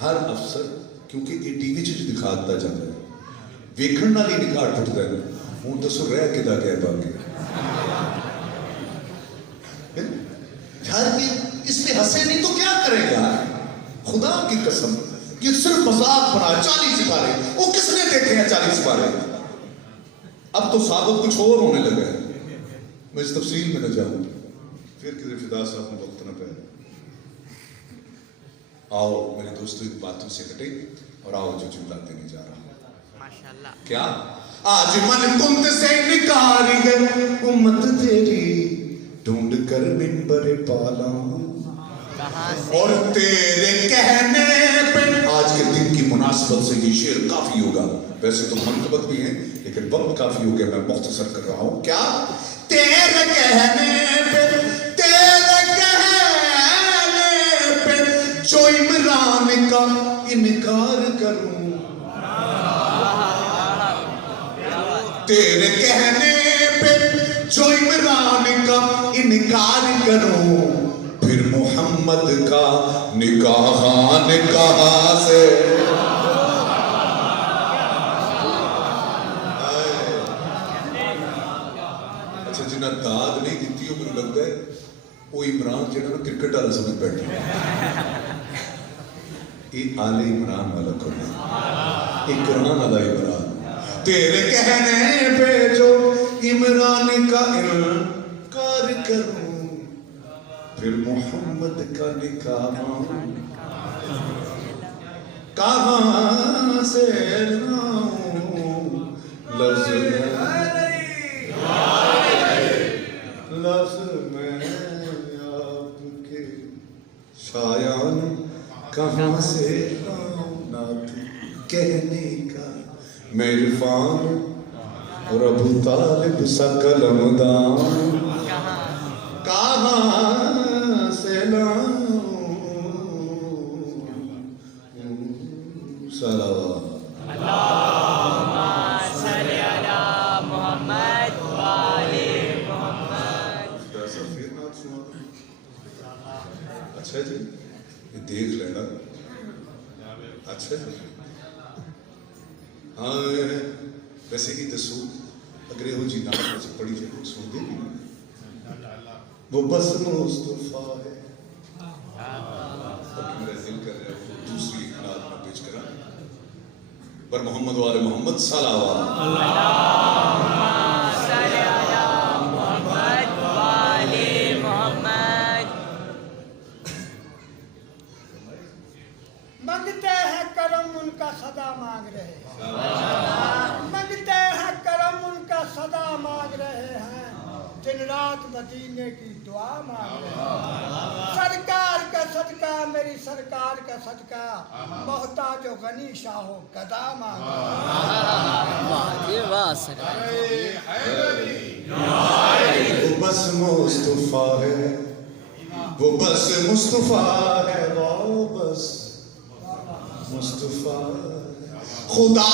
ہر افسر کیونکہ یہ ٹی وی دکھاتا جاتا ہے ویکھن نال ہی نکاح ٹوٹتا ہے. ہوں دسو رہ کدا کہہ باقی یار یہ اس پہ ہنسے نہیں تو کیا کرے گا خدا کی قسم. یہ صرف مذاق بنا 40 سپارے. وہ کس نے دیکھے ہیں 40 سپارے؟ اب تو ثابت کچھ اور ہونے لگا ہے. میں اس تفصیل میں نہ جاؤں پھر کسی فدا صاحب میں وقت نہ پہ. آؤ میرے دوستوں ایک باتوں سے کٹے اور آؤ جو جملہ دینے جا رہا ہوں. ماشاءاللہ. کیا آج من کنت سے نکاری ہے امت تیری ڈھونڈ کر منبر پالا کہاں سے اور تیرے کہنے پہ. آج کے دن کی مناسبت سے یہ شعر کافی ہوگا. ویسے تو منقبت بھی ہیں لیکن وقت کافی ہو گیا. میں مختصر کر رہا ہوں. کیا تیرے کہنے پہ جو عمران کا انکار کروں, تیرے کہنے پہ جو عمران کا انکار کروں, پھر محمد کا نکاح نکاح سے. اچھا جنہیں داد نہیں دیتی ہو مجھے لگتا ہے وہ عمران جنہوں نے کرکٹ والا سمجھ بیٹھے. یہ آل عمران والا کون ہے؟ یہ قرآن والا عمران. تیرے کہنے پہ جو عمران کا انکار کروں, پھر محمد کا نکاح کہاں سے لاؤں. لفظ میں آپ کے شایان کہاں سے لاؤں نعت کہنے کا میں عرفان اور ابو طالب سا قلم دان کہاں سے لاؤں. صلوات اللہم صلی علی محمد وآل محمد. اچھا جی یہ دیکھ لینا. اچھا جی ہاں ویسے ہی دسو اگر یہ جی نام سے پڑھی جائے لوگ سن دے گی. وہ بس مصطفیٰ ہے. باقی میرا دل کر رہا ہے وہ دوسری نعت میں پیش کرا پر محمد وآل محمد صلوات. اللہم صلی علی محمد وآل محمد. منگتے ہیں کرم ان کا صدا مانگ رہے ہیں, منگتے ہیں کرم ان کا صدا مانگ رہے ہیں, دن رات مدینے کی دعا مانگ رہے ہیں. سرکار کا صدقہ میری سرکار کا صدقہ, محتاج و غنی شاہ و گدا مانگ رہے ہیں. وہ بس مصطفیٰ ہے, وہ بس مصطفیٰ ہے, وہ بس مصطفیٰ. خدا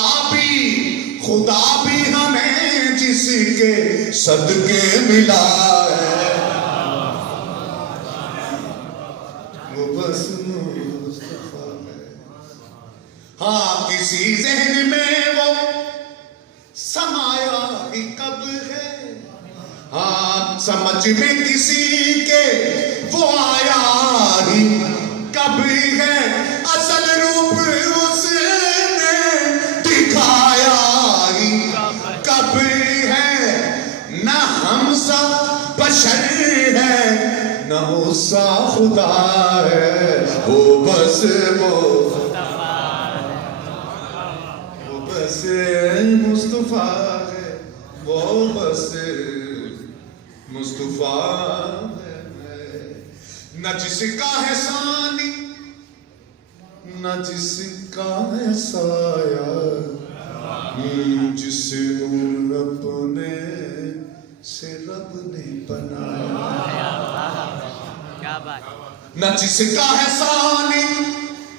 بھی ہمیں جس کے صدقے ملا ہے, وہ بس مصطفیٰ ہے. ہاں کسی ذہن میں وہ سمایا ہی کب ہے, ہاں سمجھ میں کسی کے وہ آیا ہی کب ہے, اصل روپ اس نے دکھایا ہی کب ہے, نہ ہم سا بشر ہے نہ اس سا خدا ہے, وہ بس مصطفیٰ ہے, وہ بس مصطفیٰ ہے. نہ جس کا ہے ثانی نہ جس کا ہے سایہ, جس نور اپنے سے رب نے بنایا. کیا بات. نہ جس کا ہے ثانی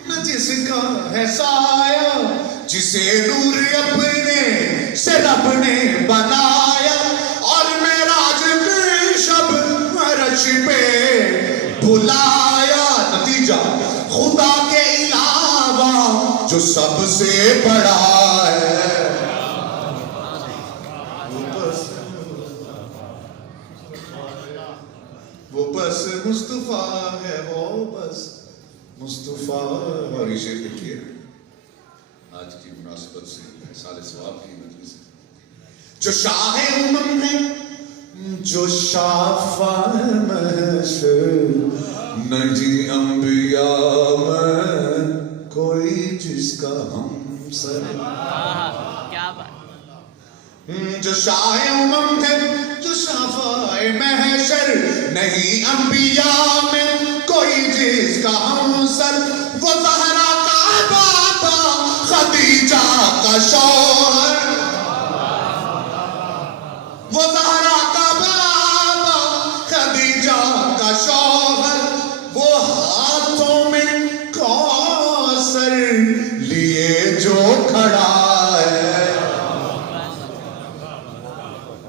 نہ جس کا ہے سایہ, جسے نور اپنے سے رب نے بنایا. اور معراج کی شب عرش پہ بلایا. نتیجہ خدا کے علاوہ جو سب سے بڑا ہے, وہ بس مصطفیٰ ہے, وہ بس مصطفیٰ. اور اسے دیکھیے آج کی مناسبت سے سال ثواب کی مجلس جو شاہ امم ہے جو شافع محشر نجی انبیاء میں کوئی جس کا ہم سر کیا بات جو شاہ امم ہے جو شافع محشر نہیں انبیاء میں کوئی جس کا ہم سر وہ زہرا کا بابا خدیجہ کا شوہر وہ زہرا کا بابا خدیجہ کا شوہر وہ ہاتھوں میں کوثر لیے جو کھڑا ہے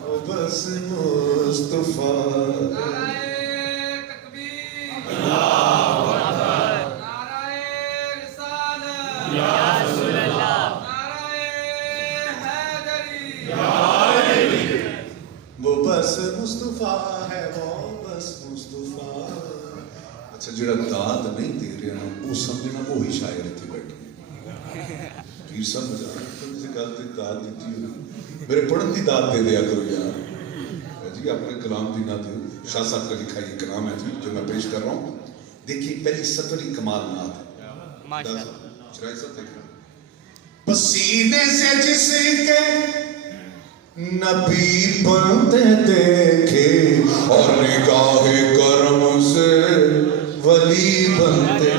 وہ بس مصطفیٰ وہ بس مصطفیٰ ہے وہ بس مصطفیٰ اچھا جڑا داد نہیں دے رہا نا وہ سمجھنا وہی شاعر تھے بیٹھے پیر صاحب بجا کسی گل تے داد دیتی ہوئی میرے پڑھن دی داد دے دیا کرو یار جی اپنے کلام دی نہ دو شاہ صاحب کا لکھا یہ کلام ہے جی جو میں پیش کر رہا ہوں دیکھیے پہلی سطری کمال نات ہے ماشاءاللہ چرائے صاحب دیکھ رہا پسینے سے جس کے نبی بنتے دیکھے اور نگاہ کرم سے ولی بنتے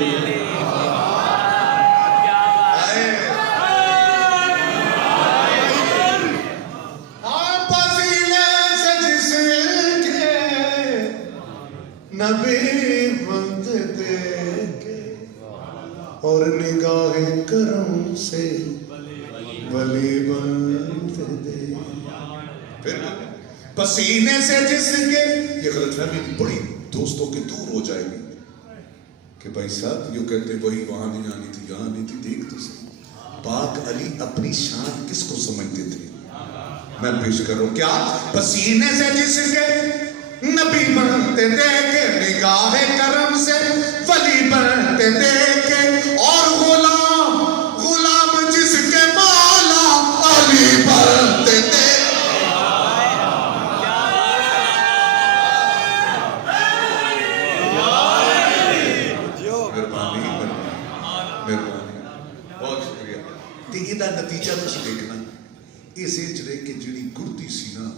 پسینے سے جس کے نبی بنتے دیکھے اور نگاہ کرم سے ولی بنتے دیکھے پسینے سے جس کے یہ غلط فہمی بڑی دوستوں کے دور ہو جائے گی کہ بھائی صاحب یوں کہتے وہی وہاں نہیں آنی تھی یہاں نہیں تھی دیکھ تو صحیح پاک علی اپنی شان کس کو سمجھتے تھے میں پیش کر رہا ہوں کیا پسینے سے جس کے نبی بنتے دیکھے نگاہ کرم سے ولی بنتے دیکھے اور غلام جس کے مولا علی بنتے دیکھے نتیجہ تسی دیکھنا اس جڑے کہ جڑی گڑتی سی نا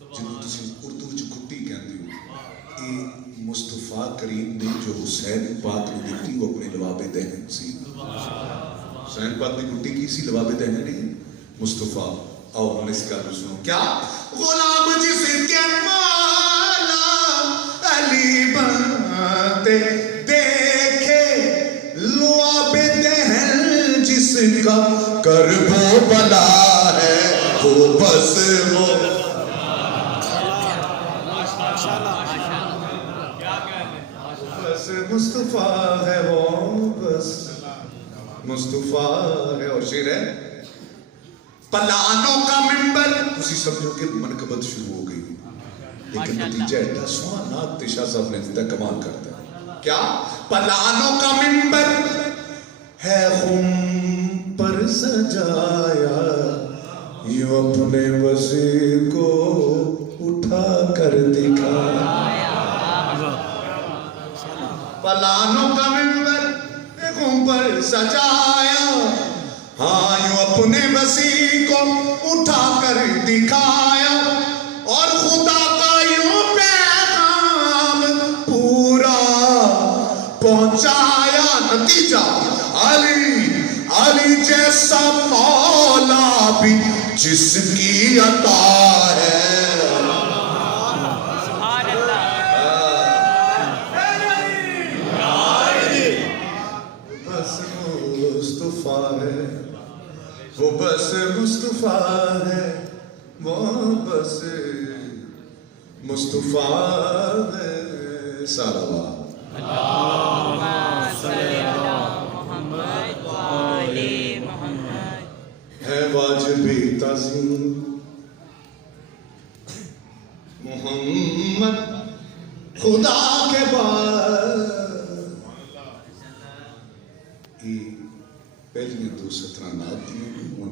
جنہوں تسی اردو وچ گڑتی کہندے ہو یہ مصطفیٰ کریم نے جو حسین پاک نے دیتی وہ اپنے لواب دہن سی حسین پاک نے گڑتی کی سی لواب دہن نہیں مصطفیٰ آؤ ہم اس کا سنو کیا غلام جس کے مولا علی بنتے دیکھے لواب دہن جس کا کرب و بلا ہے وہ بس وہ بس مصطفیٰ ہے وہ بس مصطفیٰ ہے اور شعر ہے پلانوں کا منبر اسی سمجھو کہ منقبت شروع ہو گئی لیکن نتیجہ ایٹا سونا تشاہ صاحب نے دیتا کمال کرتا ہے کیا پلانوں کا منبر ہے خم پر سجایا یوں اپنے وزیر کو اٹھا کر دکھایا پلانوں کا منبر ہے خم پر سجایا ہاں یوں اپنے وزیر کو اٹھا کر دکھایا اور خدا کا یوں پیغام پورا پہنچایا نتیجہ علی جیسا مولا بھی جس کی عطا ہے سبحان اللہ بس مصطفیٰ ہے وہ بس مصطفیٰ ہے وہ بس مصطفیٰ ہے سالہ ہے واجب تعظیم محمد خدا کے بعد یہ پہلی دو سترہ نات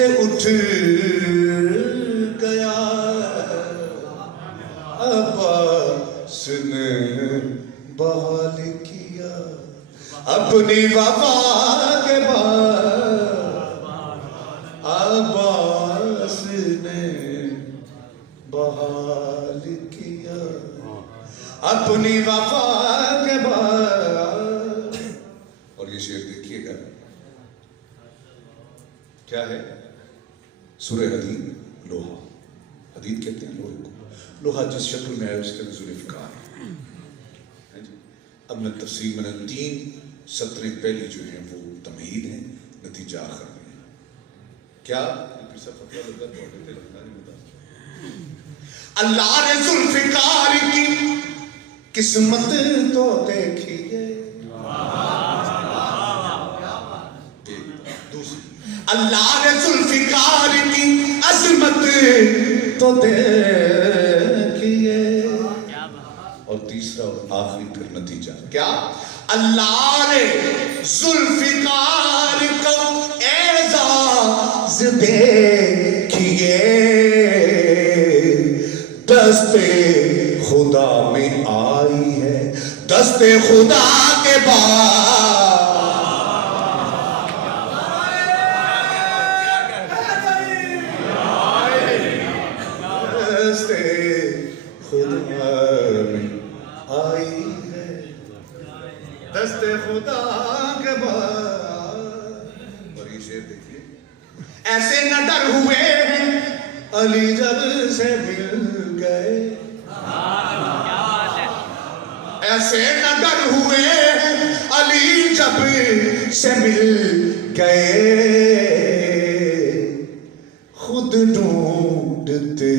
سے اٹھ گیا عباس نے بحال کیا اپنی وفا کے بعد عباس نے بحال کیا اپنی وفا کے بعد. اور یہ شعر دیکھیے گا کیا ہے؟ سورہ حدید لوہا. حدید کہتے ہیں لوہے کو. لوہا جس شکل میں ہے اس کے نزول افکار. اب میں تفصیل میں 3 سطریں پہلی جو ہیں وہ تمہید ہیں، نتیجہ آخر میں ہے. کیا؟ اللہ نے ذوالفقار کی قسمت تو دیکھیے. اللہ نے ذوالفقار کی عظمت تو دیکھیے. اور تیسرا اور آخری پھر نتیجہ کیا؟ اللہ نے ذوالفقار کو اعزاز دیکھیے. دست خدا میں آئی ہے دست خدا کے بعد. دست خدا میں آئی ہے دست خدا کے بعد. اور یہ شعر دیکھیے. ایسے نہ ڈر ہوئے علی جب سے مل گئے. ایسے نہ ڈر ہوئے علی جب سے مل گئے. خود ڈھونڈتے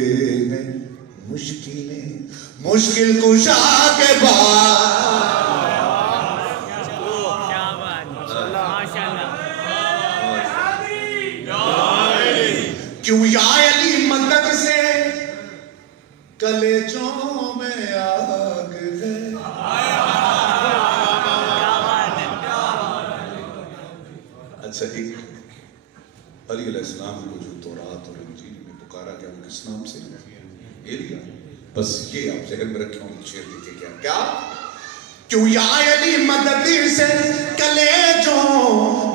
ہیں مشکل کشا کے بعد. کیوں یا علی مدد سے کلیجوں میں آگ ہے. اچھا ایک علی علیہ السلام کو جو تورات اور انجیل میں پکارا گیا وہ کس نام سے؟ ایلیا. بس یہ آپ ذہن میں رکھیں. اور شعر دیکھیں کیا کیوں یا علی مدد سے کلیجوں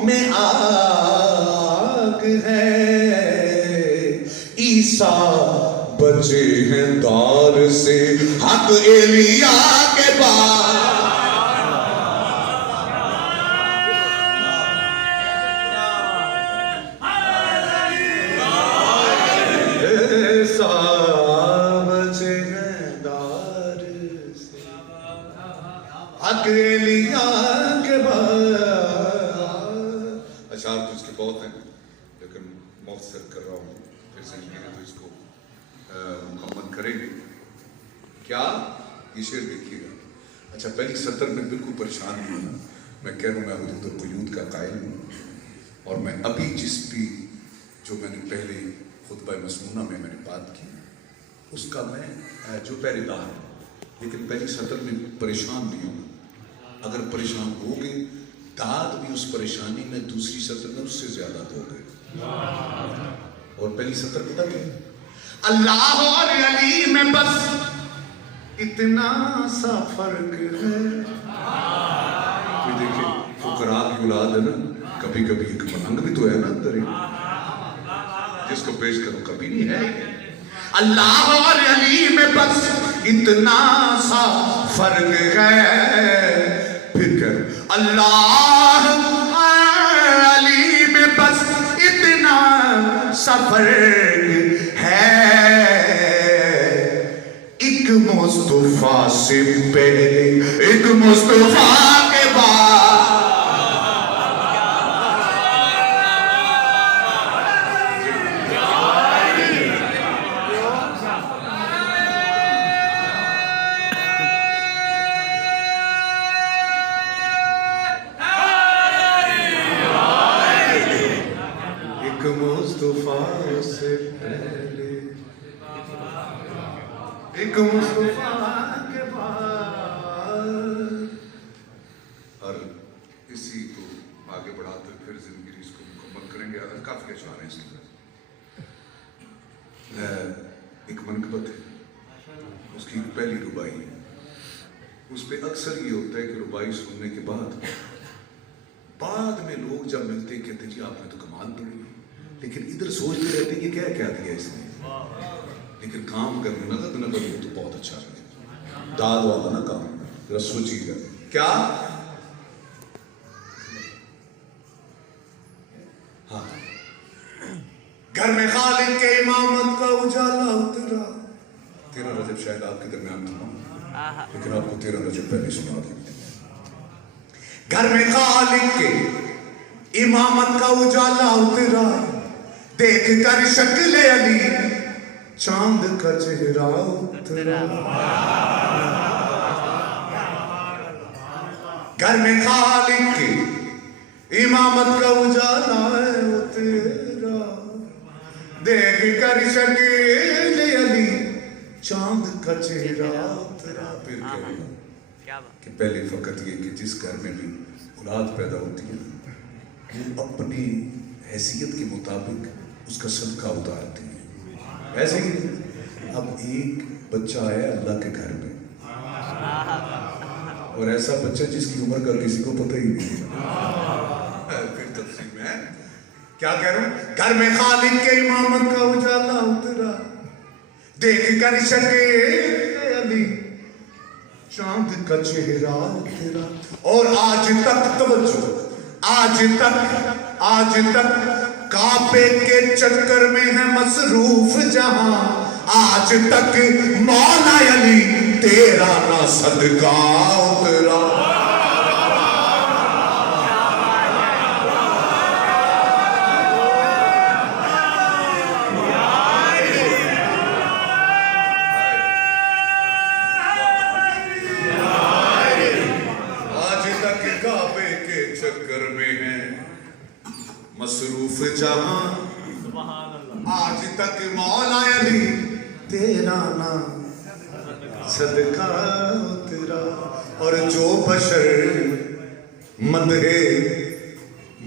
میں آگ ہے. عیسیٰ بچے ہیں دار سے حق ایلیا کے بعد. عیسیٰ بچے ہیں دار سے حق ایلیا کے بعد. اشعار تو اس کے بہت ہیں لیکن مختصر کر رہا ہوں. تو اس کو مکمل کریں گے. کیا یہ شعر دیکھیے گا. اچھا پہلی سطر میں بالکل پریشان نہیں ہوں. میں کہہ رہا ہوں میں حدود و قیود کا قائل ہوں. اور میں ابھی جس بھی جو میں نے پہلے خطبہ مسنونہ میں نے بات کی اس کا میں جو پہلے دار ہے لیکن پہلی سطر میں پریشان نہیں ہوں. اگر پریشان ہو گئے داد بھی اس پریشانی میں دوسری سطر میں اس سے زیادہ دو گے. اور پہلی سطر پتہ کیا ہے؟ اللہ اور علی میں بس اتنا سا فرق ہے. دیکھیں فقراء کی اولاد ہے نا کبھی کبھی ایک ملنگ بھی تو ہے نا اندر جس کو پیش کرو کبھی نہیں ہے. اللہ اور علی میں بس اتنا سا فرق ہے. پھر کہہ اللہ علی میں بس اتنا سا فرق ہے. ایک مصطفیٰ سے پہلے ایک مصطفیٰ کے بعد. مصطفیٰ سے پہلے ایک مصطفیٰ کے بعد. اور اسی کو آگے بڑھاتے پھر زندگی اس کو مکمل کریں گے. کافی اشعار ہیں اس کے ایک منقبت ہے، اس کی پہلی ربائی ہے، اس پہ اکثر یہ ہوتا ہے کہ ربائی سننے کے بعد میں لوگ جب ملتے ہیں کہتے ہیں جی آپ نے تو کمال پڑھی، لیکن ادھر سوچتے رہتے ہیں کہ کیا دیا اس نے، لیکن کام کرنے نہ کرے تو بہت اچھا لگے، داد والا نا کام ذرا سوچیے گا کیا. ہاں گھر میں خالق کے امامت کا اجالا اترا. 13 رجب شاید آپ کے درمیان تھا، لیکن آپ کو 13 رجب پہلے سنا دیں. گھر میں خالق کے امامت کا اجالا اترا، دیکھ کر شکل علی چاند کا چہرہ اترا. گھر میں خالق کے امامت کا اجالا اترا، دیکھ کر شکل علی چاند کا چہرہ اترا. پھر کہ پہلی فقط یہ کہ جس گھر میں بھی اولاد پیدا ہوتی ہے وہ اپنی حیثیت کے مطابق اس کا صدقہ اتارتے ہیں. ایسے ہی اب ایک بچہ آیا اللہ کے گھر میں، اور ایسا بچہ جس کی عمر کا کسی کو پتہ ہی نہیں. پھر تفصیل میں کیا کہہ رہا ہوں. گھر میں خالق کے امامت کا اجالا اترا، دیکھ کر شکل علی چاند کا چہرہ اترا. اور آج تک توجہ، آج تک کعبے کے چکر میں ہے مصروف جہاں، آج تک مولا علی تیرا نہ صدقہ اترا. مصروف جہاں، آج تک مولا علی تیرا نام صدقہ اترا. اور جو بشر مدح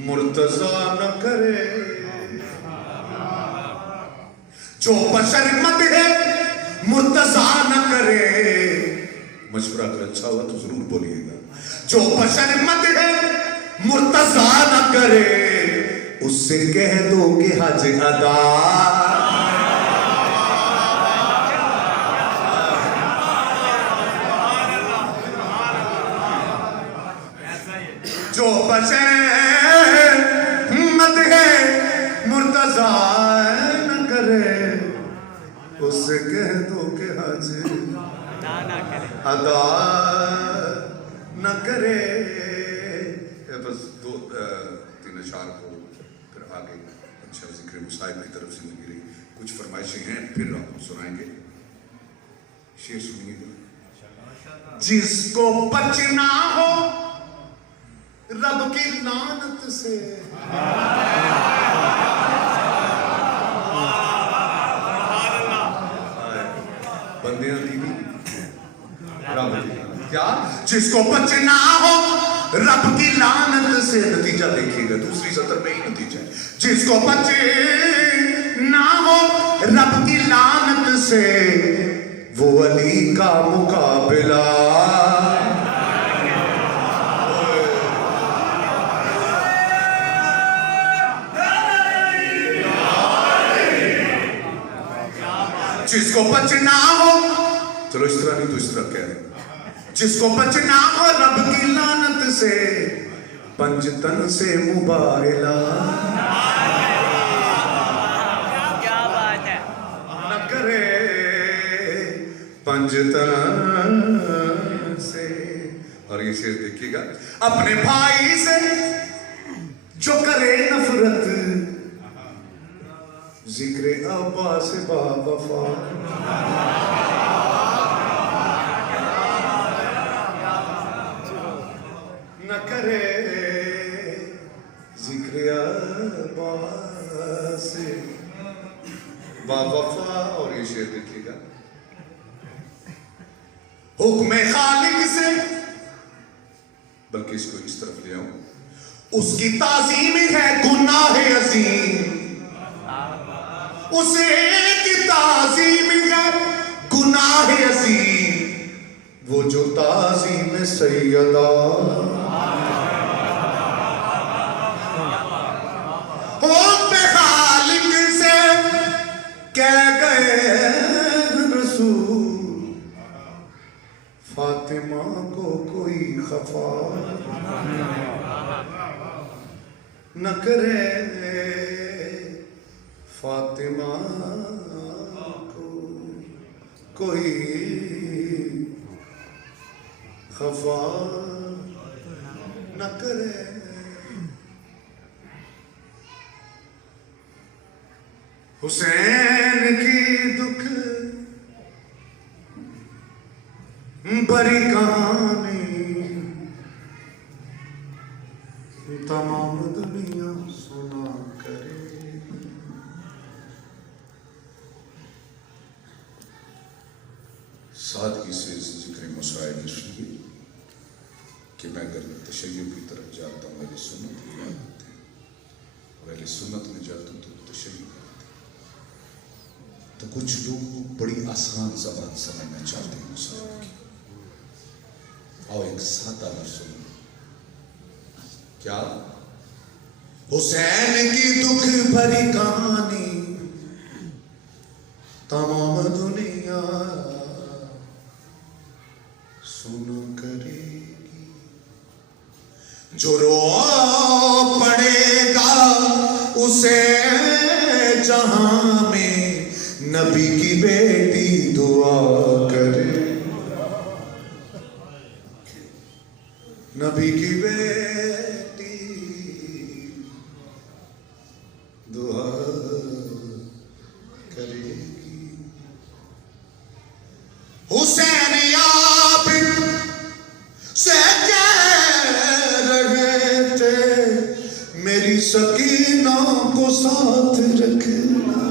مرتضیٰ نہ کرے، جو بشر مدح مرتضیٰ نہ کرے، مشورہ اگر اچھا ہوا تو ضرور بولیے گا، جو بشر مدح مرتضیٰ نہ کرے اس سے کہہ دو کہ حج ادا. جو بشر مدح مرتضیٰ نہ کرے اس سے کہہ دو کہ حج ادا نہ کرے. بس 2-3 اشعار کو پھر آگے اچھا ذکر مصائب کی طرف سے لگی رہی. کچھ فرمائشیں ہیں پھر آپ سنائیں گے. شعر سنیے گا. جس کو بچنا ہو رب کی لعنت سے، بندیاں دی رب کی کیا، جس کو بچنا ہو رب کی لعنت سے. نتیجہ دیکھیے گا دوسری سطر میں ہی نتیجہ ہے. جس کو بچنا ہو رب کی لعنت سے وہ علی کا مقابلہ جس کو بچنا ہو، چلو اس طرح نہیں تو اس طرح کہہ رہے ہیں. جس کو بچنا ہو رب کی لعنت سے، پنجتن سے مباہلہ کیا بات ہے نہ کرے، پنجتن سے. اور یہ شعر دیکھیے گا. اپنے بھائی سے جو کرے نفرت، ذکر عباس با وفا. نہ کرے ذکر عباس با وفا. اور یہ شعر دیکھیے گا. حکم خالق سے، بلکہ اس کو اس طرف لے آؤں، اس کی تعظیم ہے گناہ عظیم، اسے کی تعظیم ہے عظیم وہ جو تعظیم سیدہ حب خالق سے کہہ گئے رسول فاطمہ کو کوئی خفا نہ کرے فاطمہ کو کوئی خفا نہ کرے. حسین کی دکھ بڑی کہانی تمام دنیا سنا کرے. سادگی سے ذکر مسائل شیعہ کہ میں اگر تشیع کی طرف جاتا ہوں اہل سنت کی یاد آتے ہیں اور اہل سنت میں جاتا ہوں تو تشیع کرتے ہیں. تو کچھ لوگ بڑی آسان زبان سمجھنا چاہتے ہیں مسائل کی. اور ایک سادہ لفظ سنو کیا حسین کی دکھ بھری کہانی تمام دنیا سنا کرے گی. جو رو پڑے گا اسے جہاں میں نبی کی بیٹی دعا کرے. نبی کی بیٹی دعا کرے گی. حسین عابد سے کہہ رہے تھے میری سکینہ کو ساتھ رکھنا.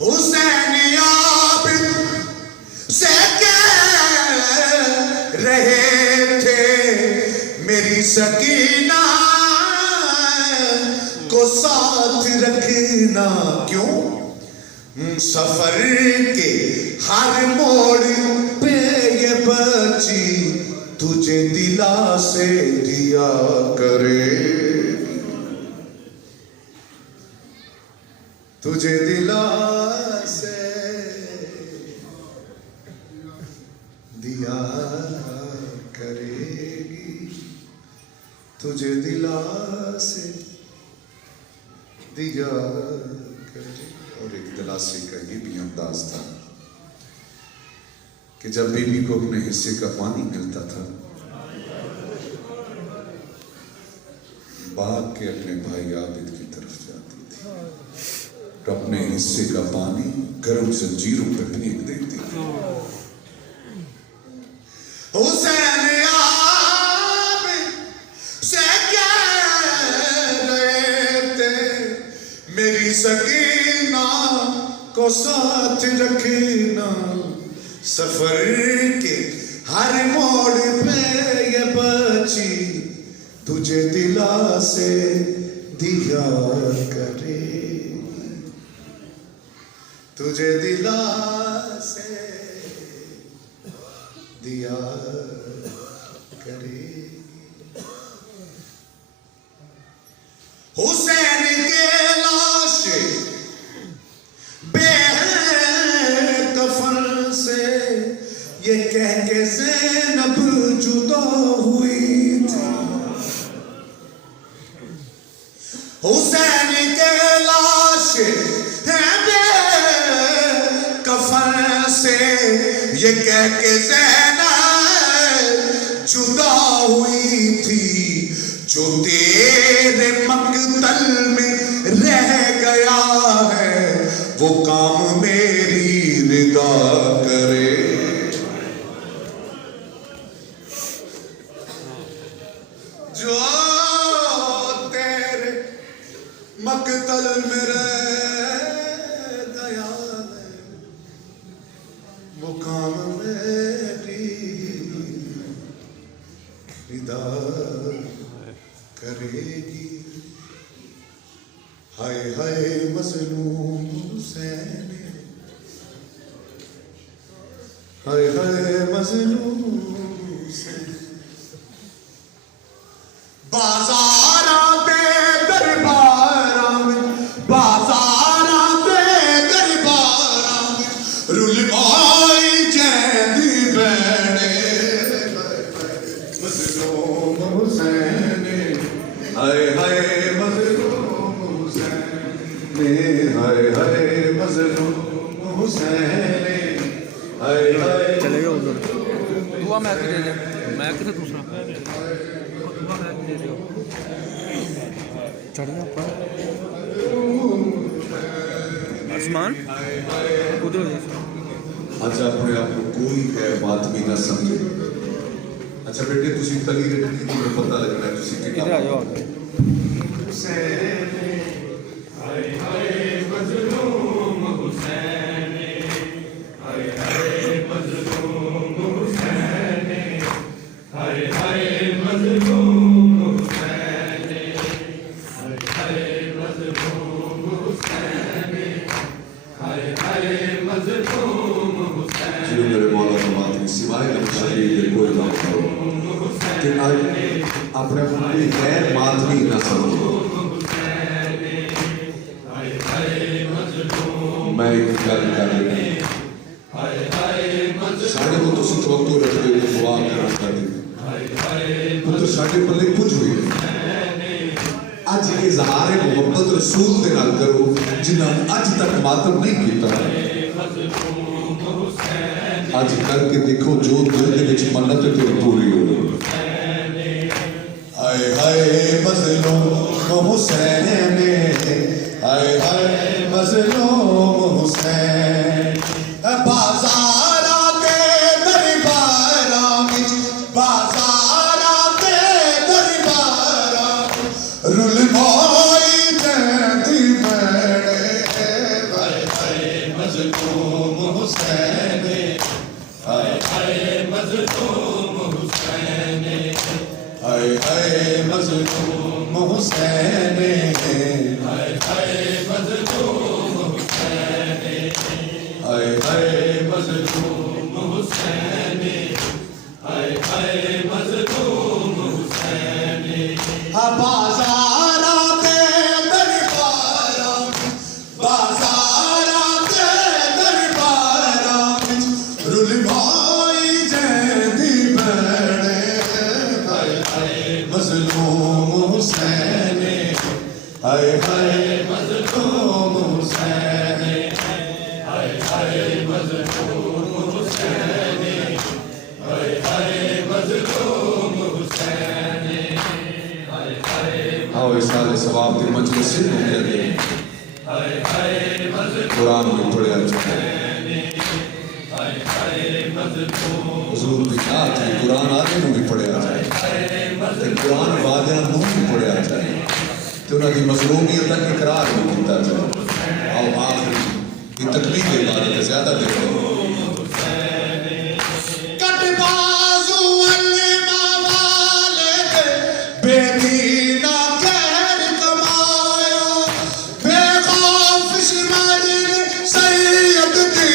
حسین عابد سے رہے تھے میری سکینہ کو ساتھ رکھنا. کیوں سفر کے ہر موڑ پہ یہ بچی تجھے دلا سے دیا کرے. تجھے دلا سے دیا کرے گی. تجھے دلا سے دیا کرے. اور ایک دلاسی کا یہ بھی انداز تھا کہ جب بی بی کو اپنے حصے کا پانی ملتا تھا بھاگ کے اپنے بھائی عابد کی طرف جاتی تھی اور اپنے حصے کا پانی گرم زنجیروں پہ پھینک دیتی تھی. حسین عابد سے کہہ رہے تھے میری سکینہ کو ساتھ رکھنا. سفر کے ہر موڑ پہ یہ بچی تجھے دلا سے دیا کرے. تجھے دلا سے دیا کرے. حسین کے لاش بے کفن سے یہ کہہ کے زینب جدا ہوئی تھی. حسین کے لاش بے کفن سے یہ کہہ کے زینب جدا ہوئی تھی. جو تیرے مقتل میں رہ گیا ہے وہ کام میری رضا کرے. جو تیرے مقتل میں رہ گیا ہے وہ کام میری رضا کرے گی. ہائے ہائے مظلوم حسین ہائے ہائے مظلوم حسین بازاراں تے درباراں بازاراں تے درباراں رلوائی جیندی بیڑے مظلوم حسین ہائے ہائے مظلوم حسین ہائے ہائے مظلوم حسین ہائے ہائے چلے گئے ادھر دعا میں دے دے میں کتنے دوسرا دعا میں دے دے چڑھنا اوپر آسمان ادھر اچھا اپنے آپ کو کوئی ہے بات بھی نہ سمجھے اچھا بیٹے تسی کلی رٹنی تمہیں پتہ لگنا ہے تسی ادھر کتاب آ جاؤ حسین ہائے ہائے مظلوم حسین ہائے ہائے مظلوم حسین ہائے ہائے مظلوم حسین ہائے ہائے مظلوم حسین ہائے ہائے مظلوم حسین جو میرے مولا کا بات ہے سوائے نقشی کے کوئی نہ کرو کہ آج اپنے اپنی غیر ماتمی نہ سمجھو میں ایک گل کر رہا ساڑھے کو تسی توقع رکھتے ہوئے دعا کرنا کر دی پتر ساڑھے پلے کچھ ہوئی آج اظہار محبت رسول دے نال کرو جنہاں آج تک ماتم نہیں کیتا آج کر کے دیکھو جو دل دے وچ منت تے پوری ہو ہائے ہائے مظلوم حسین ہائے ہائے مظلوم حسین بازاراں تے درباراں وچ بازاراں تے درباراں رلوائی جیندی بیڑے ہائے ہائے مظلوم حسین ہائے ہائے مظلوم حسین ہائے ہائے مظلوم حسین ہائے ہائے مظلوم حسین ہائے ہائے مظلوم حسین ہائے ہائے مظلوم حسین بازاراں تے درباراں بازاراں تے درباراں رلوائی جیندی بیڑے ہائے ہائے مظلوم حسین ہائے ہائے مظلوم حسین ہائے ہائے مظلوم حسین ہائے ہائے مظلوم حسین ہائے ہائے آؤ اس سال ثواب کی مجلس سے دنیا دے قرآن میں پڑھیا چکے حضور کی بات ہے قرآن آدھے میں بھی پڑھیا جائے قرآن وعدیاں نوں بھی پڑھیا جائے تو انہاں دی مظلومیت تک اقرار بھی کیتا جائے آؤ آخری یہ تکلیف عبادت ہے زیادہ دیر ہے کٹ بازو علمہ والے بے دینہ خیر کمایا بے خوف شمرین سید دی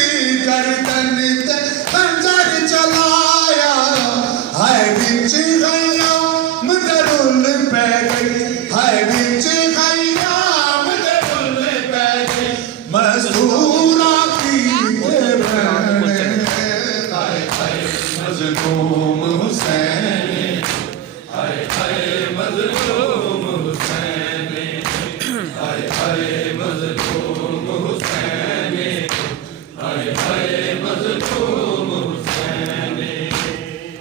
گردن تے خنجر چلایا ہائے بچ خیام درل پہ گئی ہائے بچ خیام درل پہ گئی مزدورہ کی بہنے ہائے ہائے مظلوم حسین ہائے ہائے مظلوم حسین ہائے ہائے مظلوم حسین ہائے ہائے مظلوم حسین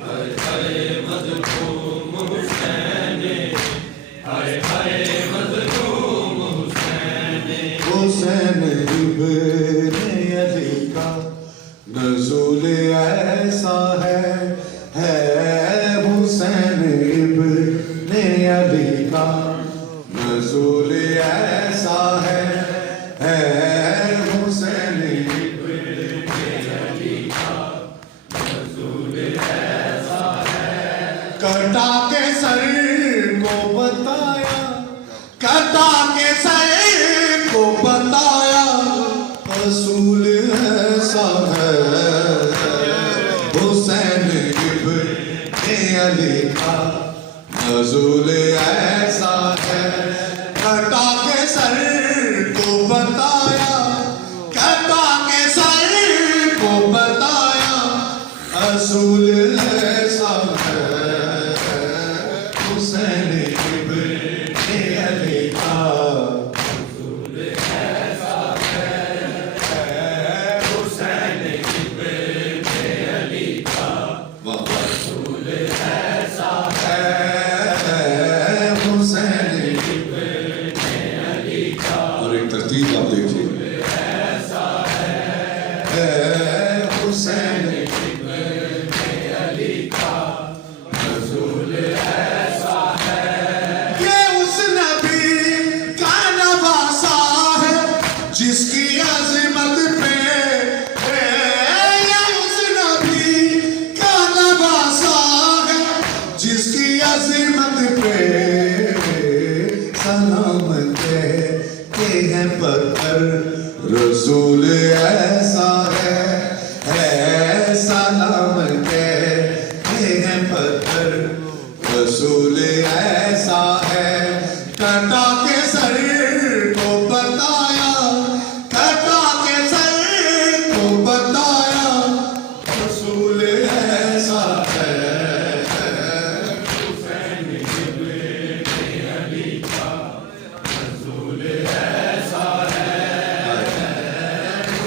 ہائے ہائے مظلوم حسین ہائے ہائے مظلوم حسین حسین ابن علی کا نزول ایسا ہے حسین ابن علی کا نزول ایسا ہے حسین ابن علی کا نزول ایسا ہے کٹا کے سر کو بتایا کٹا کے سر اور ایک ترتیب آپ دیکھیے حسین یہ اس نبی کا نواسا ہے جس کی عظمت پہ یہ اس نبی کا نواسا ہے جس کی عظمت پہ سلام کہتے ہیں پتھر رسول ایسا ہے سلام کہتے ہیں پتھر رسول ایسا